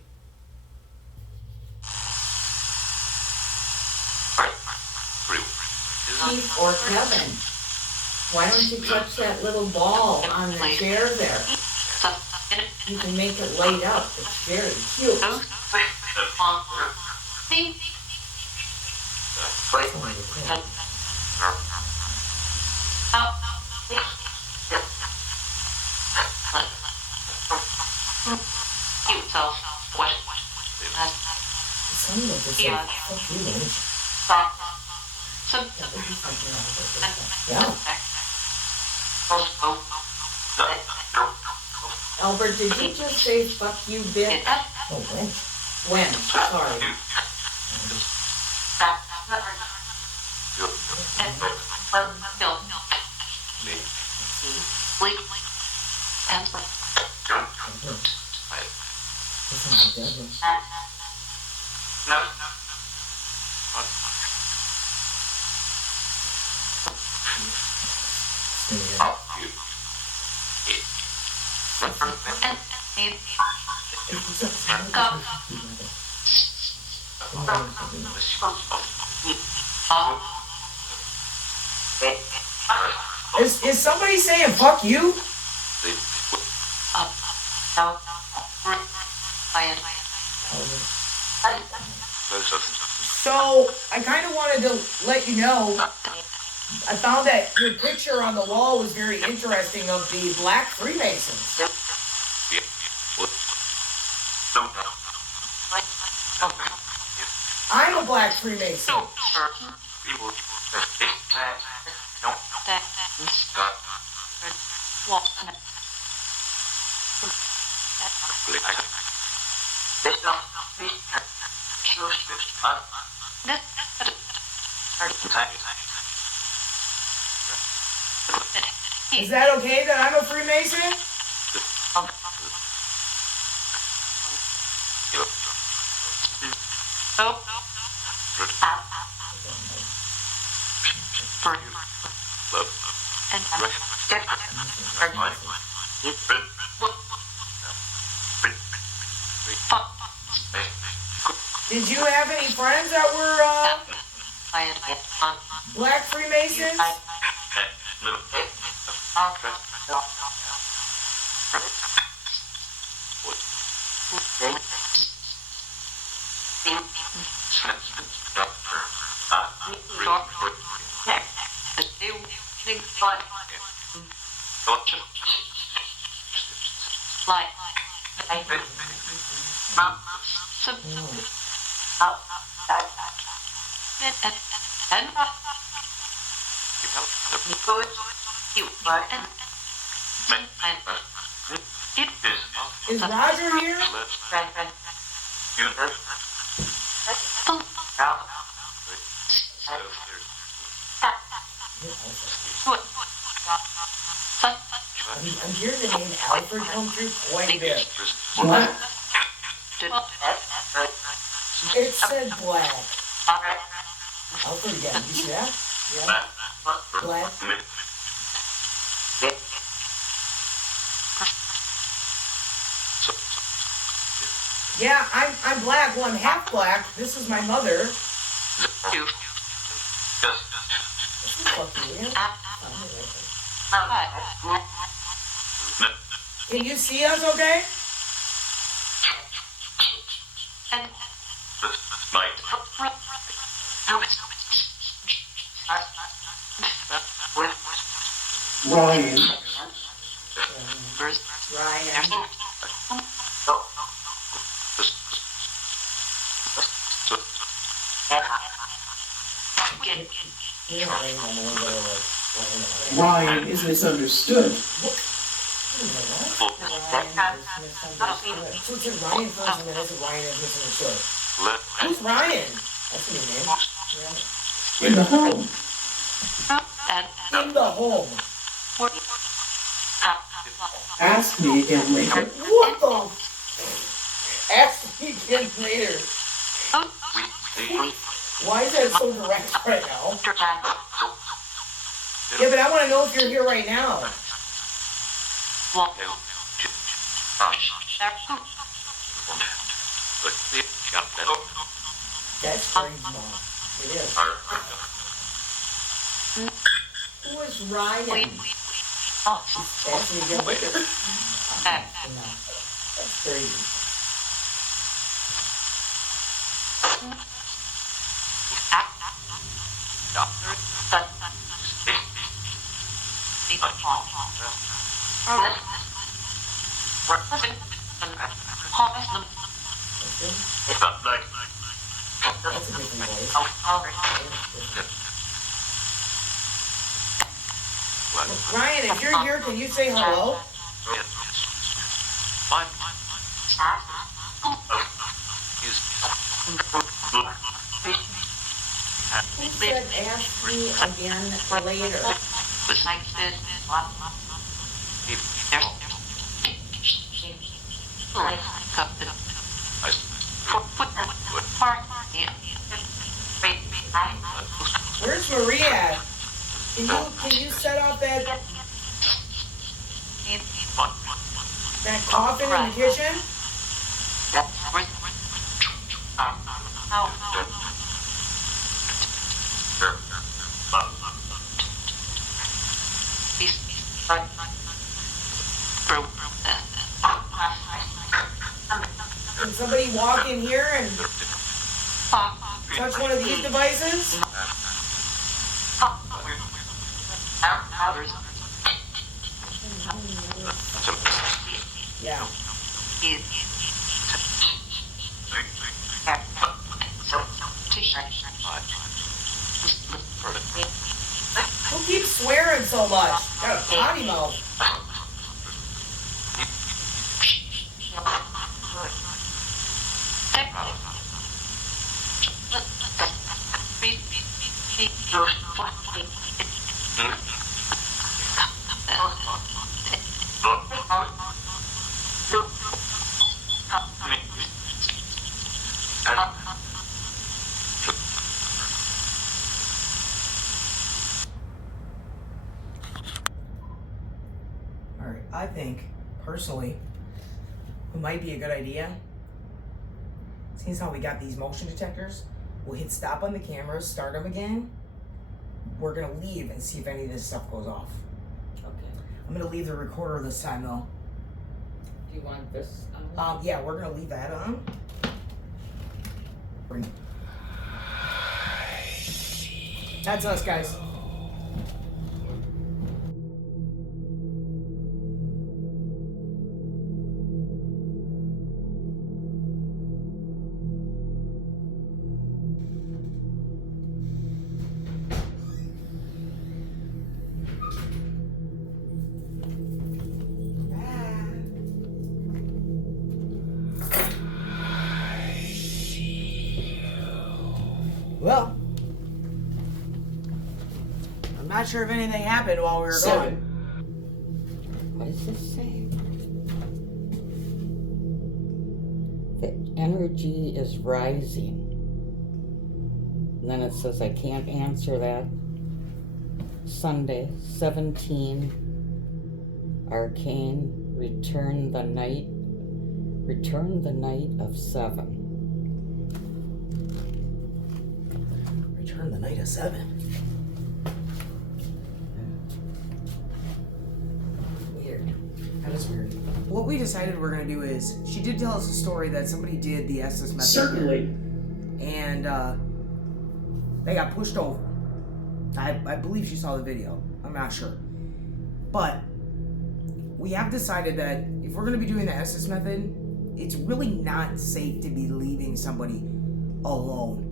Keith or Kevin, why don't you touch that little ball on the chair there? You can make it light up. It's very cute. Some of this is fuck you, man. Yeah. Albert, did you just say fuck you, bitch? Oh, man. When? Sorry. Listen, my dad was- Is somebody saying fuck you? So, I kind of wanted to let you know, I found that your picture on the wall was very interesting of the Black Freemasons. I'm a Black Freemason. Is that okay that I'm a Freemason? Did you have any friends that were Black Freemasons? Is Roger here? I'm hearing the name Alfred come through quite a bit. What? It said Black. Alfred again. You see that? Yeah. Black. Yeah, I'm black. Well, I'm half black. This is my mother. Fuck you, man. Can you see us okay? Ryan. Ryan. Ryan is misunderstood. So it's in Ryan first and then it's Ryan is misunderstood. Who's Ryan? That's a new name. In the home. In the home. Ask me again later. What the? again later. Why is that so direct right now? Yeah, but I want to know if you're here right now. That's crazy, Mom. It is. Who was Ryan? That's me again later. That's crazy. That's a different voice. Ryan, if you're here, can you say hello? Who said ask me again later? Where's Maria at? Can you set up that coffin in the kitchen? Can somebody walk in here and touch one of these devices? Yeah. Who keeps swearing so much? Got a potty mouth. Alright, I think, personally, it might be a good idea. Since how we got these motion detectors, we'll hit stop on the cameras, start them again. We're gonna leave and see if any of this stuff goes off. Okay. I'm gonna leave the recorder this time though. Do you want this? Yeah, we're gonna leave that on. That's us, guys. Well, I'm not sure if anything happened while we were 7. gone. What does this say? The energy is rising. And then it says I can't answer that. Sunday, 17, Arcane, return the night of 7. Return the night of 7. Weird. That is weird. What we decided we're gonna do is, she did tell us a story that somebody did the SS method. Certainly. And they got pushed over. I believe she saw the video. I'm not sure. But we have decided that if we're going to be doing the SS method, it's really not safe to be leaving somebody alone.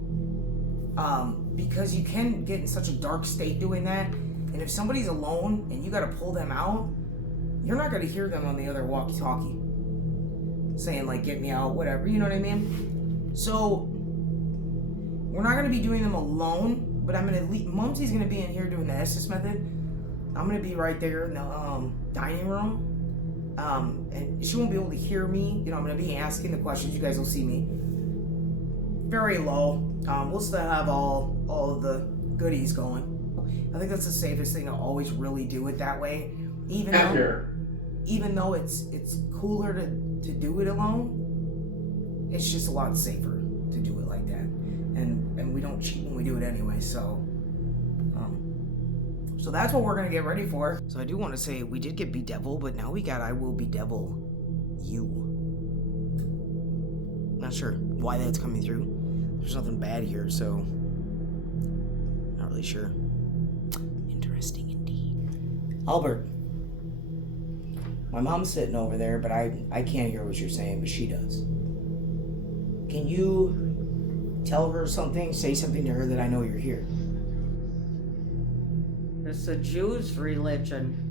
Because you can get in such a dark state doing that. And if somebody's alone and you got to pull them out, you're not going to hear them on the other walkie-talkie saying like, get me out, whatever, you know what I mean? So we're not going to be doing them alone, but I'm going to leave. Mumsy's going to be in here doing the SS method. I'm going to be right there in the dining room. And she won't be able to hear me. I'm going to be asking the questions. You guys will see me very low. We'll still have all of the goodies going. I think that's the safest thing to always really do it that way. Even though it's cooler to do it alone, it's just a lot safer to do it like that. And we don't cheat when we do it anyway, so that's what we're gonna get ready for. So I do want to say we did get Bedevil, but now we got I Will Bedevil You. Not sure why that's coming through. There's nothing bad here, so not really sure. Interesting indeed. Albert, my mom's sitting over there, but I can't hear what you're saying, but she does. Can you tell her something, say something to her that I know you're here? It's a Jew's religion.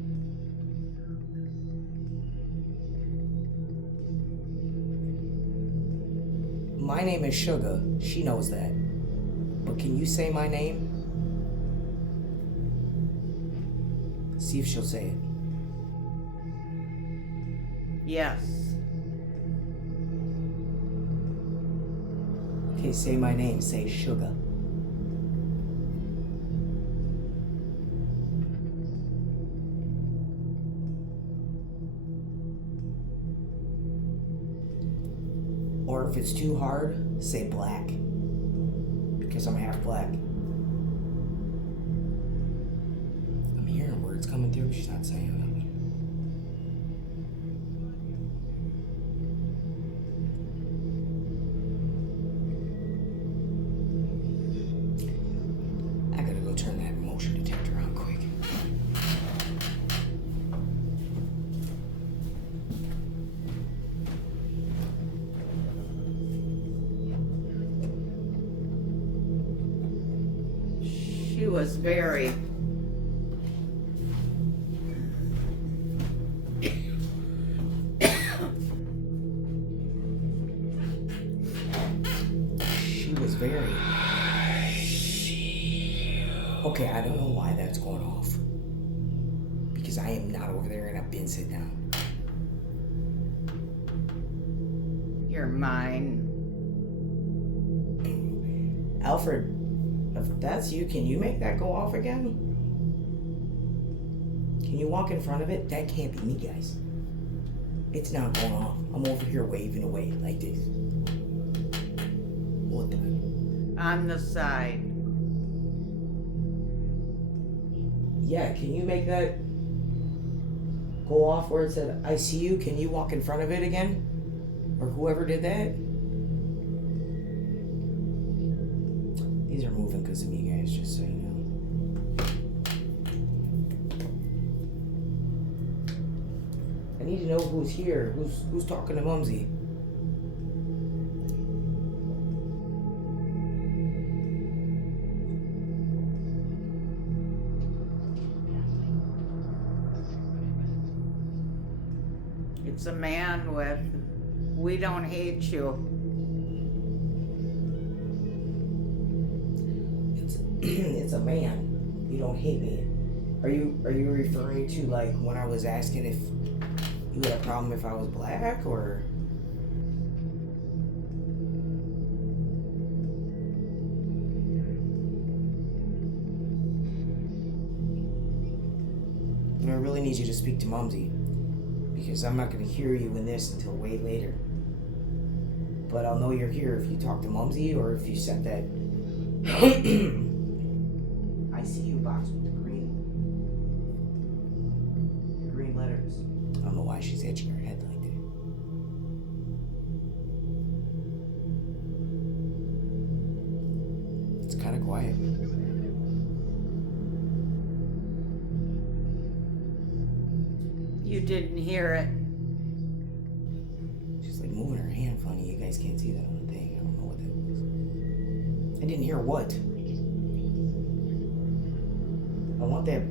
My name is Sugar. She knows that. But can you say my name? See if she'll say it. Yes. Okay, say my name. Say Sugar. Or if it's too hard, say black. Because I'm half black. I'm hearing words coming through, but she's not saying them. I gotta go turn that motion detector on quick. She was very Okay, I don't know why that's going off. Because I am not over there and I've been sit down. You're mine. Alfred, if that's you, can you make that go off again? Can you walk in front of it? That can't be me, guys. It's not going off. I'm over here waving away like this. What the? On the side. Yeah, can you make that go off where it said, I see you? Can you walk in front of it again? Or whoever did that? These are moving because of me, guys, just so you know. I need to know who's here. Who's talking to Mumsy? It's a man with, we don't hate you. It's a man. You don't hate me. Are you referring to like when I was asking if you had a problem if I was black, or? I really need you to speak to Mumsy, because I'm not going to hear you in this until way later. But I'll know you're here if you talk to Mumsy or if you set that I see you box with the green letters. I don't know why she's itching her head like that. It's kind of quiet. You didn't hear it. She's like moving her hand funny. You guys can't see that on the thing. I don't know what that was. I didn't hear what? I want that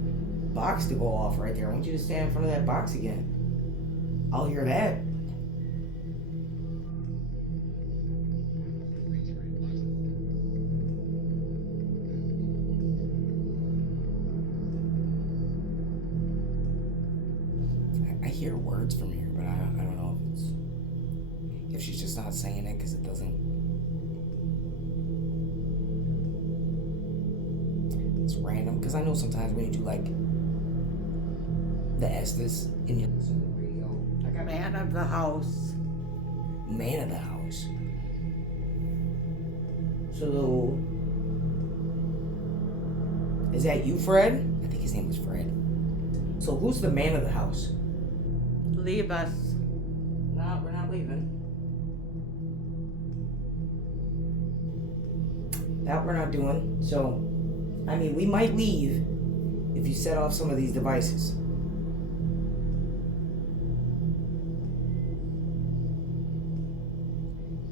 box to go off right there. I want you to stand in front of that box again. I'll hear that. I hear words from here, but I don't know if she's just not saying it because it doesn't. It's random because I know sometimes when you do like the Estes and you listen to the radio. I got Man of the house. man of the house. So is that you, Fred? I think his name was Fred. So who's the man of the house? Leave us. No, we're not leaving. That we're not doing. So, I mean, we might leave if you set off some of these devices.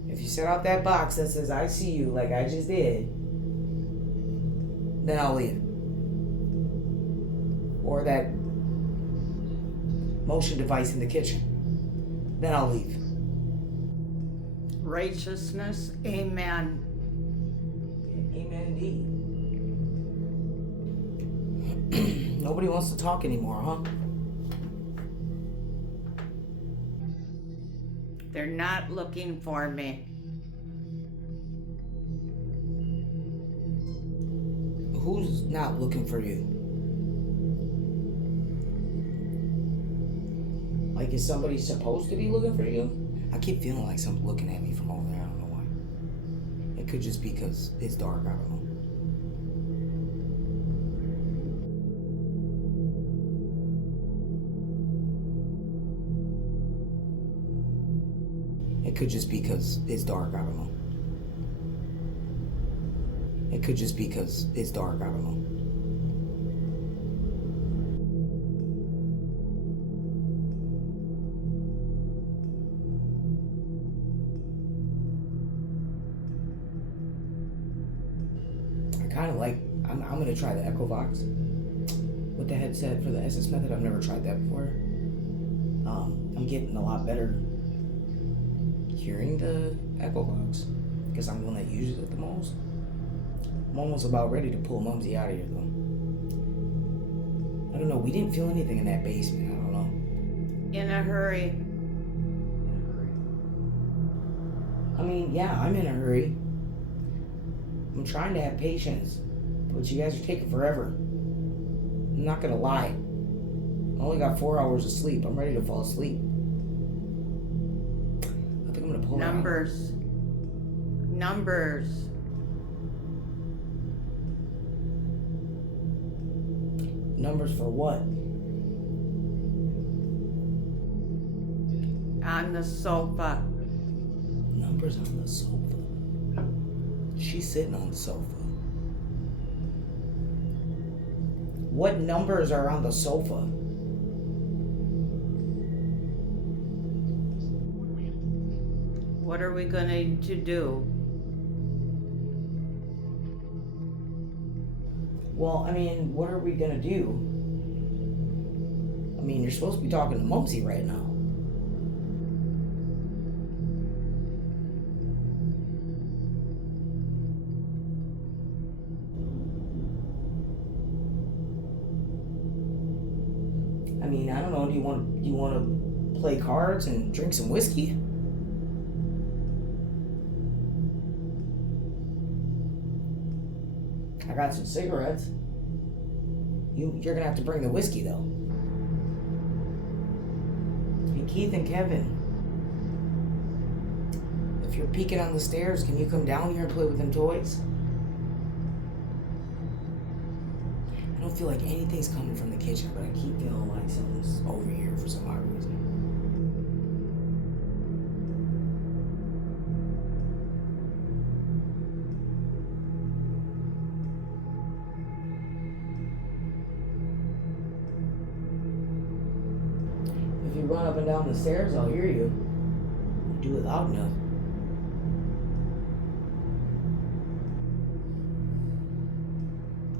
If you set off that box that says I see you like I just did, then I'll leave. Or that motion device in the kitchen, then I'll leave. Righteousness. Amen. Amen indeed. Nobody wants to talk anymore, huh? They're not looking for me. Who's not looking for you? Like, is somebody supposed to be looking for you? I keep feeling like something's looking at me from over there. I don't know why. It could just be because it's dark. I don't know. It could just be because it's dark. I don't know. It could just be because it's dark. I don't know. I'm gonna try the Echovox with the headset for the SS method. I've never tried that before. I'm getting a lot better hearing the Echovox because I'm the one that uses it the most. I'm almost about ready to pull Mumsy out of here though. I don't know, we didn't feel anything in that basement. I don't know. In a hurry. I mean, yeah, I'm in a hurry. I'm trying to have patience, but you guys are taking forever. I'm not gonna lie. I only got 4 hours of sleep. I'm ready to fall asleep. I think I'm gonna pull it out. Numbers. Numbers. Numbers for what? On the sofa. Numbers on the sofa. She's sitting on the sofa. What numbers are on the sofa? What are we going to do? Well, I mean, what are we gonna do? I mean, you're supposed to be talking to Mumsy right now. I mean, I don't know. Do you want to play cards and drink some whiskey? I got some cigarettes. You're gonna have to bring the whiskey though. Hey, Keith and Kevin, if you're peeking on the stairs, can you come down here and play with them toys? I don't feel like anything's coming from the kitchen, but I keep feeling like something's over here for some odd reason. If you run up and down the stairs, I'll hear you. Do it loud enough.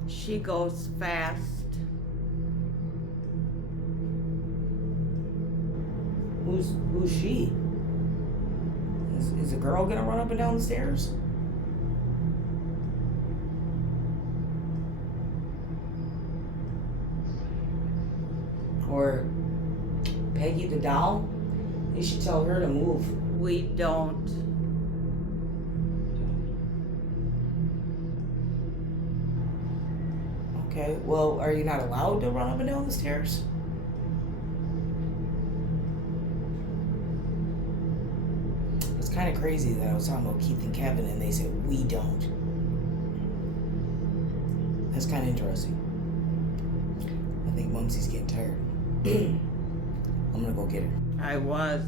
She goes fast. Who's she? Is a girl gonna run up and down the stairs? Or Peggy? Maggie the doll. You should tell her to move. We don't. Okay, well, are you not allowed to run up and down the stairs? It's kind of crazy that I was talking about Keith and Kevin and they said, we don't. That's kind of interesting. I think Mumsy's getting tired. I'm gonna go get her. I was.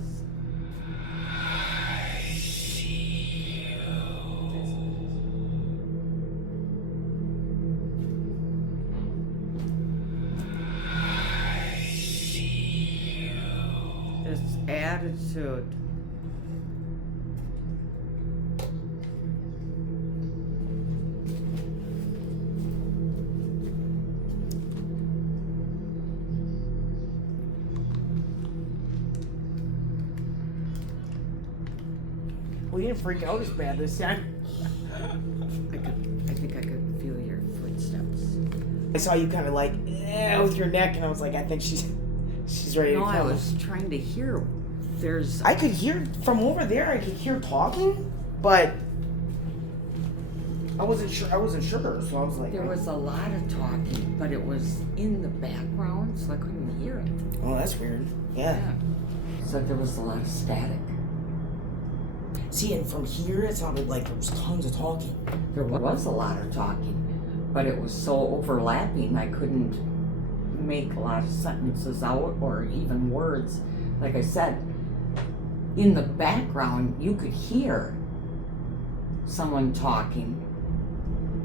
This attitude. Well, you didn't freak out as bad this time. I think I could feel your footsteps. I saw you kind of like, with your neck, and I was like, I think she's ready to No, come. I was trying to hear. There's. I could hear from over there. I could hear talking, but I wasn't sure. So I was like, There was a lot of talking, but it was in the background, so I couldn't hear it. oh, that's weird. Yeah. So there was a lot of static. See, and from here, it sounded like there was tons of talking. There was a lot of talking, but it was so overlapping I couldn't make a lot of sentences out or even words. Like I said, in the background you could hear someone talking,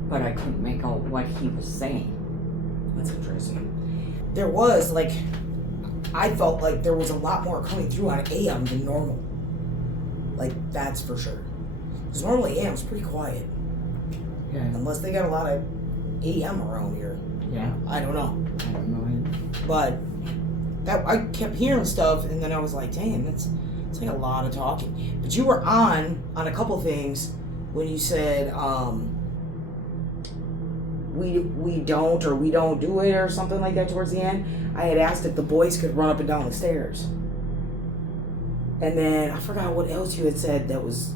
but I couldn't make out what he was saying. That's interesting. There was, like, I felt like there was a lot more coming through on AM than normal. Like, that's for sure. Because normally AM's pretty quiet. Yeah. Unless they got a lot of AM around here. Yeah. I don't know. I don't know. But that I kept hearing stuff, and then I was like, "Damn, it's like a lot of talking." But you were on a couple things when you said we don't do it or something like that towards the end. I had asked if the boys could run up and down the stairs, and then I forgot what else you had said. It was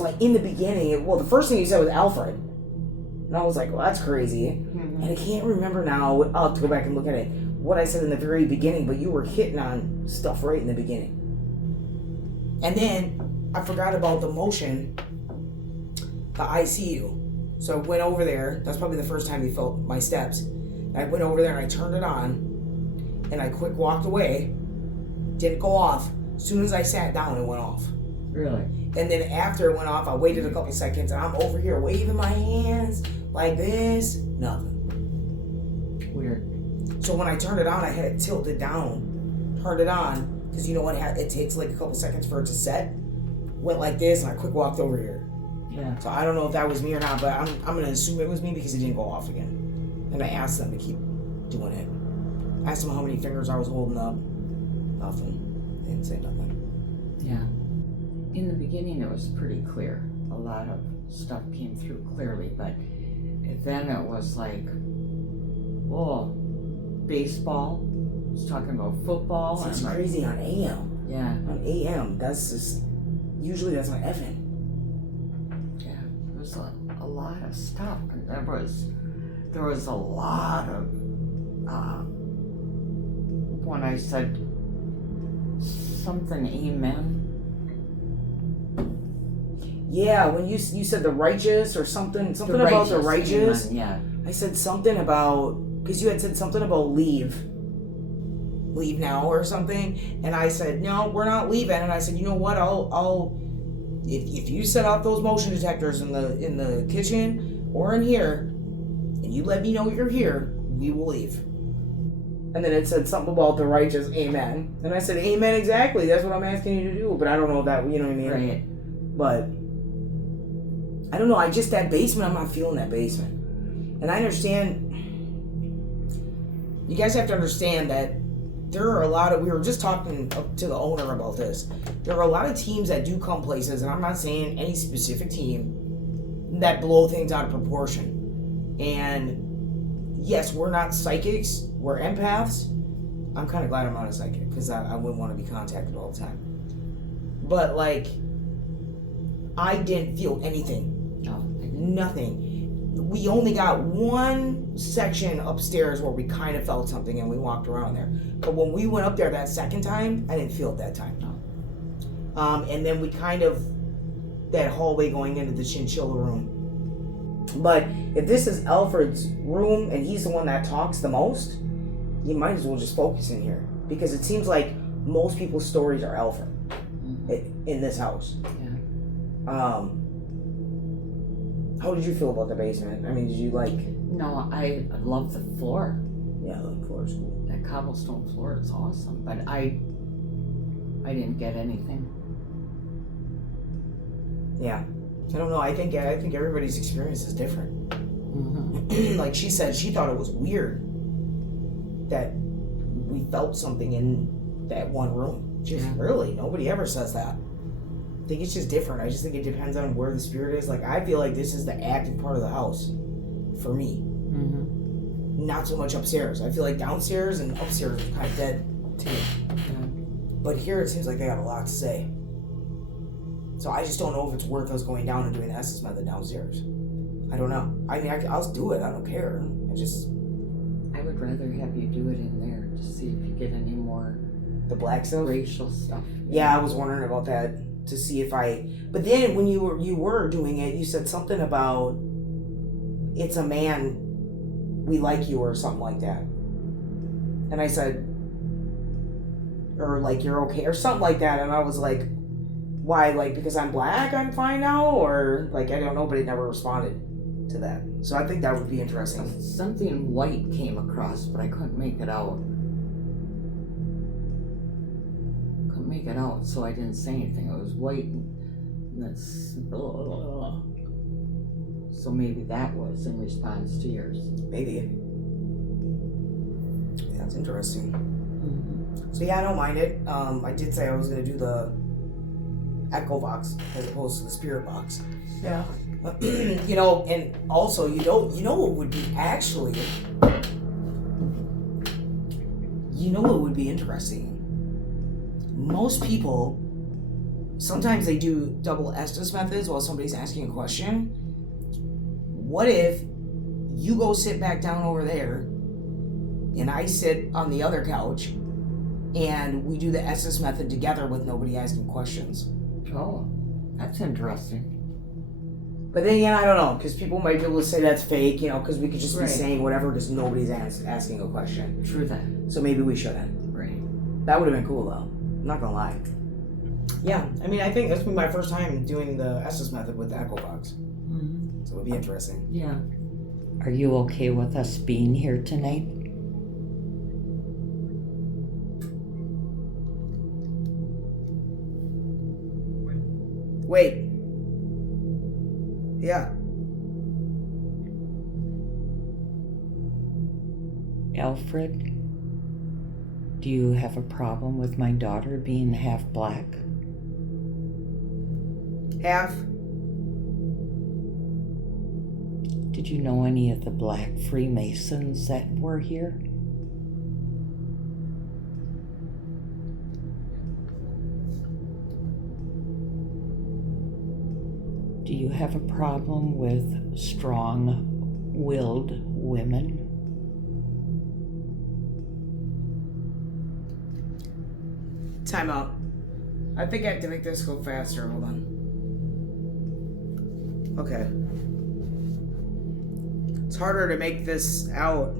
like in the beginning. Well, the first thing you said was Alfred, and I was like, "Well, that's crazy." And I can't remember now. I'll have to go back and look at it. What I said in the very beginning, but you were hitting on stuff right in the beginning. And then I forgot about the motion, the ICU. So I went over there. That's probably the first time you felt my steps. And I went over there and I turned it on, and I quick walked away. Didn't go off. As soon as I sat down, it went off. Really? And then after it went off, I waited a couple seconds, and I'm over here waving my hands like this. Nothing. Weird. So when I turned it on, I had it tilted down. Turned it on, because you know what? It takes like a couple seconds for it to set. Went like this, and I quick walked over here. Yeah. So I don't know if that was me or not, but I'm going to assume it was me because it didn't go off again. And I asked them to keep doing it. I asked them how many fingers I was holding up. Nothing. They didn't say nothing. Yeah. In the beginning, it was pretty clear. A lot of stuff came through clearly, but then it was like, whoa, baseball. It's talking about football. See, it's and crazy on AM. yeah, On AM, that's just, usually that's on FM. yeah. There was a lot of stuff, and there was a lot of when I said something, amen. Yeah, when you said the righteous or something about the righteous. Amen, yeah. I said something about, because you had said something about leave now or something, and I said no, we're not leaving. And I said, you know what, I'll if you set off those motion detectors in the kitchen or in here, and you let me know you're here, we will leave. And then it said something about the righteous, amen. And I said, amen, exactly. That's what I'm asking you to do. But I don't know if that, you know what I mean? Right. But I don't know. That basement, I'm not feeling that basement. And I understand. You guys have to understand that there are a lot of. We were just talking to the owner about this. There are a lot of teams that do come places, and I'm not saying any specific team, that blow things out of proportion. And yes, we're not psychics. We're empaths. I'm kind of glad I'm not a psychic, because I wouldn't want to be contacted all the time. But, like, I didn't feel anything. No. Nothing. We only got one section upstairs where we kind of felt something, and we walked around there. But when we went up there that second time, I didn't feel it that time. No. And then we kind of, that hallway going into the chinchilla room. But if this is Alfred's room and he's the one that talks the most, you might as well just focus in here, because it seems like most people's stories are Alfred in this house. Yeah. How did you feel about the basement? I mean, did you like? No, I love the floor. Yeah, the floor is cool. That cobblestone floor is awesome, but I didn't get anything. Yeah, I don't know. I think everybody's experience is different. Mm-hmm. Like she said, she thought it was weird that we felt something in that one room. Just really, nobody ever says that. I think it's just different. I just think it depends on where the spirit is. Like, I feel like this is the active part of the house for me. Mm-hmm. Not so much upstairs. I feel like downstairs and upstairs are kind of dead to me. Yeah. But here it seems like they got a lot to say. So I just don't know if it's worth us going down and doing the Estes method downstairs. I don't know. I mean, I'll do it. I don't care. I would rather have you do it in there to see if you get any more The black stuff? racial stuff. Yeah, I was wondering about that to see if I. But then when you were doing it, you said something about it's a man, we like you, or something like that. And I said, or like you're okay, or something like that. And I was like, why? Like because I'm black, I'm fine now, or like I don't know. But it never responded to that. So I think that would be interesting. Something white came across, but I couldn't make it out. Make it out, so I didn't say anything. It was white, and that's so maybe that was in response to yours. Maybe. Yeah, that's interesting. Mm-hmm. So yeah, I don't mind it. I did say I was gonna do the echo box as opposed to the spirit box. Yeah. You know, and also you know what would be actually. You know what would be interesting. Most people, sometimes they do double Estes methods while somebody's asking a question. What if you go sit back down over there and I sit on the other couch and we do the Estes method together with nobody asking questions? Oh, that's interesting. But then again, I don't know, because people might be able to say that's fake, you know, because we could just be Right. saying whatever because nobody's asking a question. True that. So maybe we shouldn't. Right. That would have been cool though. I'm not gonna lie. Yeah, I mean, I think that's been my first time doing the Estes method with the echo box. Mm-hmm. So it'll be interesting. Yeah. Are you okay with us being here tonight? Wait. Yeah. Alfred, do you have a problem with my daughter being half black? Half. Did you know any of the black Freemasons that were here? Do you have a problem with strong-willed women? Time out. I think I have to make this go faster. Hold on. Okay. It's harder to make this out.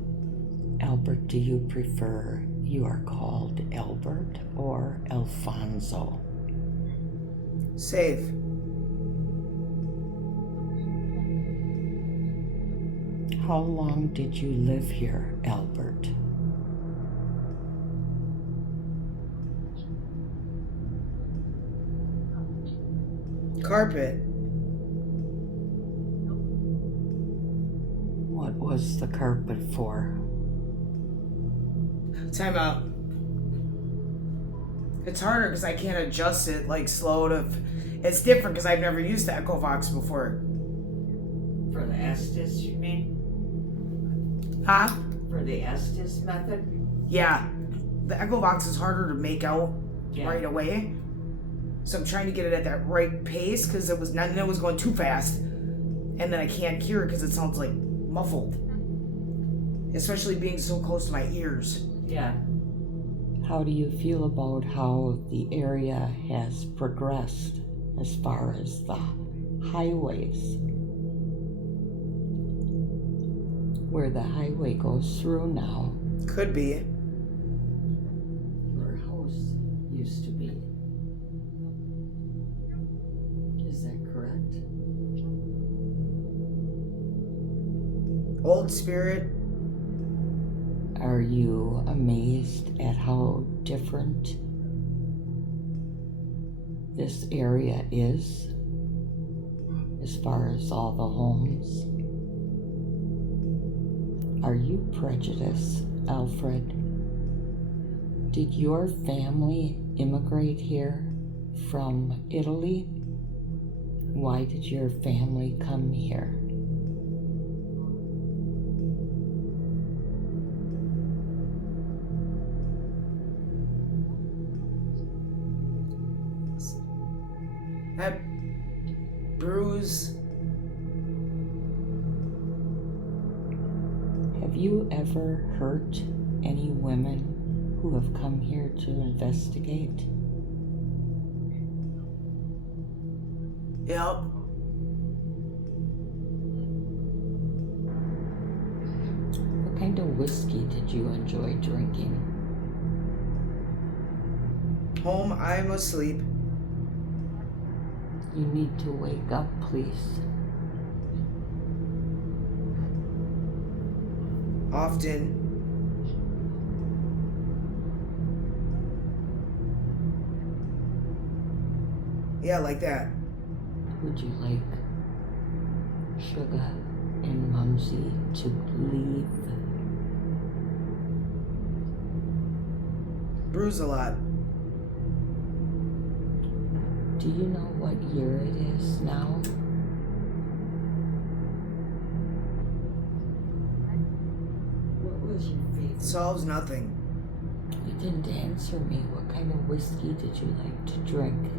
Albert, do you prefer you are called Albert or Alfonso? Save. How long did you live here, Albert? Carpet. What was the carpet for? Time out. It's harder because I can't adjust it like slow to. It's different because I've never used the Echovox before. For the Estes, you mean? Huh? For the Estes method? Yeah. the echo box is harder to make out Yeah. right away. So I'm trying to get it at that right pace because it was going too fast, and then I can't hear it because it sounds like muffled, especially being so close to my ears. Yeah. How do you feel about how the area has progressed as far as the highways? Where the highway goes through now, Could be. Your house used to be. Is that correct? Old Spirit. are you amazed at how different this area is as far as all the homes? Are you prejudiced, Alfred? Did your family immigrate here from Italy? Why did your family come here? That bruise. Have you ever hurt any women who have come here to investigate? Yep. What kind of whiskey did you enjoy drinking? Home, I'm asleep. You need to wake up, please. Often. Yeah, like that. Would you like Sugar and Mumsy to leave? Bruise a lot. Do you know what year it is now? What was your favorite? Solves nothing. You didn't answer me. What kind of whiskey did you like to drink?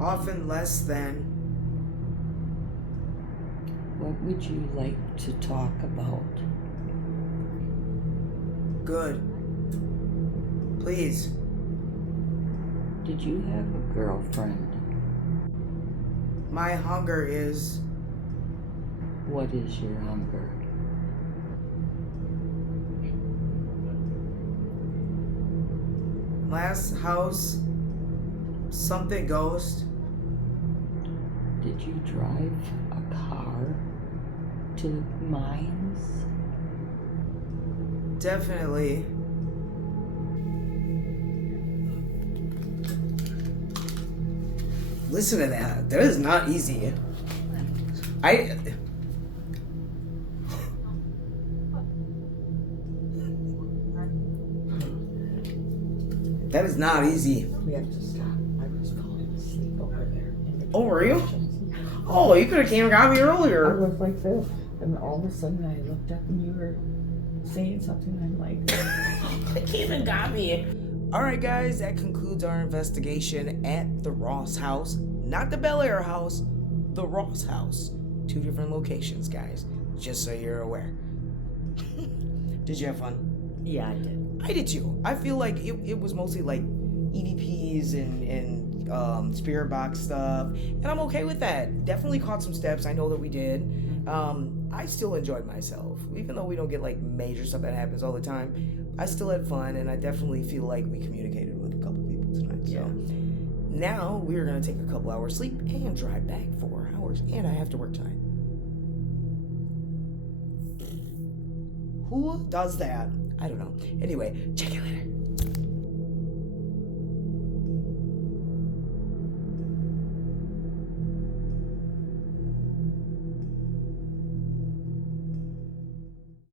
Often less than. What would you like to talk about? Good. Please. Did you have a girlfriend? My hunger is. What is your hunger? Last house. Something ghost. Did you drive a car to the mines? Definitely. Listen to that. That is not easy. That is not easy. We have to stop. I was falling asleep over there. Oh, were you? Oh, you could have came and got me I earlier. was like this, and all of a sudden I looked up and you were saying something. I'm like, It came and got me. Alright, guys, that concludes our investigation at the Ross house. Not the Bel Air house, the Ross house. 2 different locations, guys. Just so you're aware. Did you have fun? yeah, I did. I did too. I feel like it was mostly like EVPs and spirit box stuff, and I'm okay with that. Definitely caught some steps. I know that we did. I still enjoyed myself, even though we don't get like major stuff that happens all the time. I still had fun, and I definitely feel like we communicated with a couple people tonight. Yeah. So now we're gonna take a couple hours sleep and drive back 4 hours, and I have to work tonight. Who does that? I don't know. Anyway, check you later.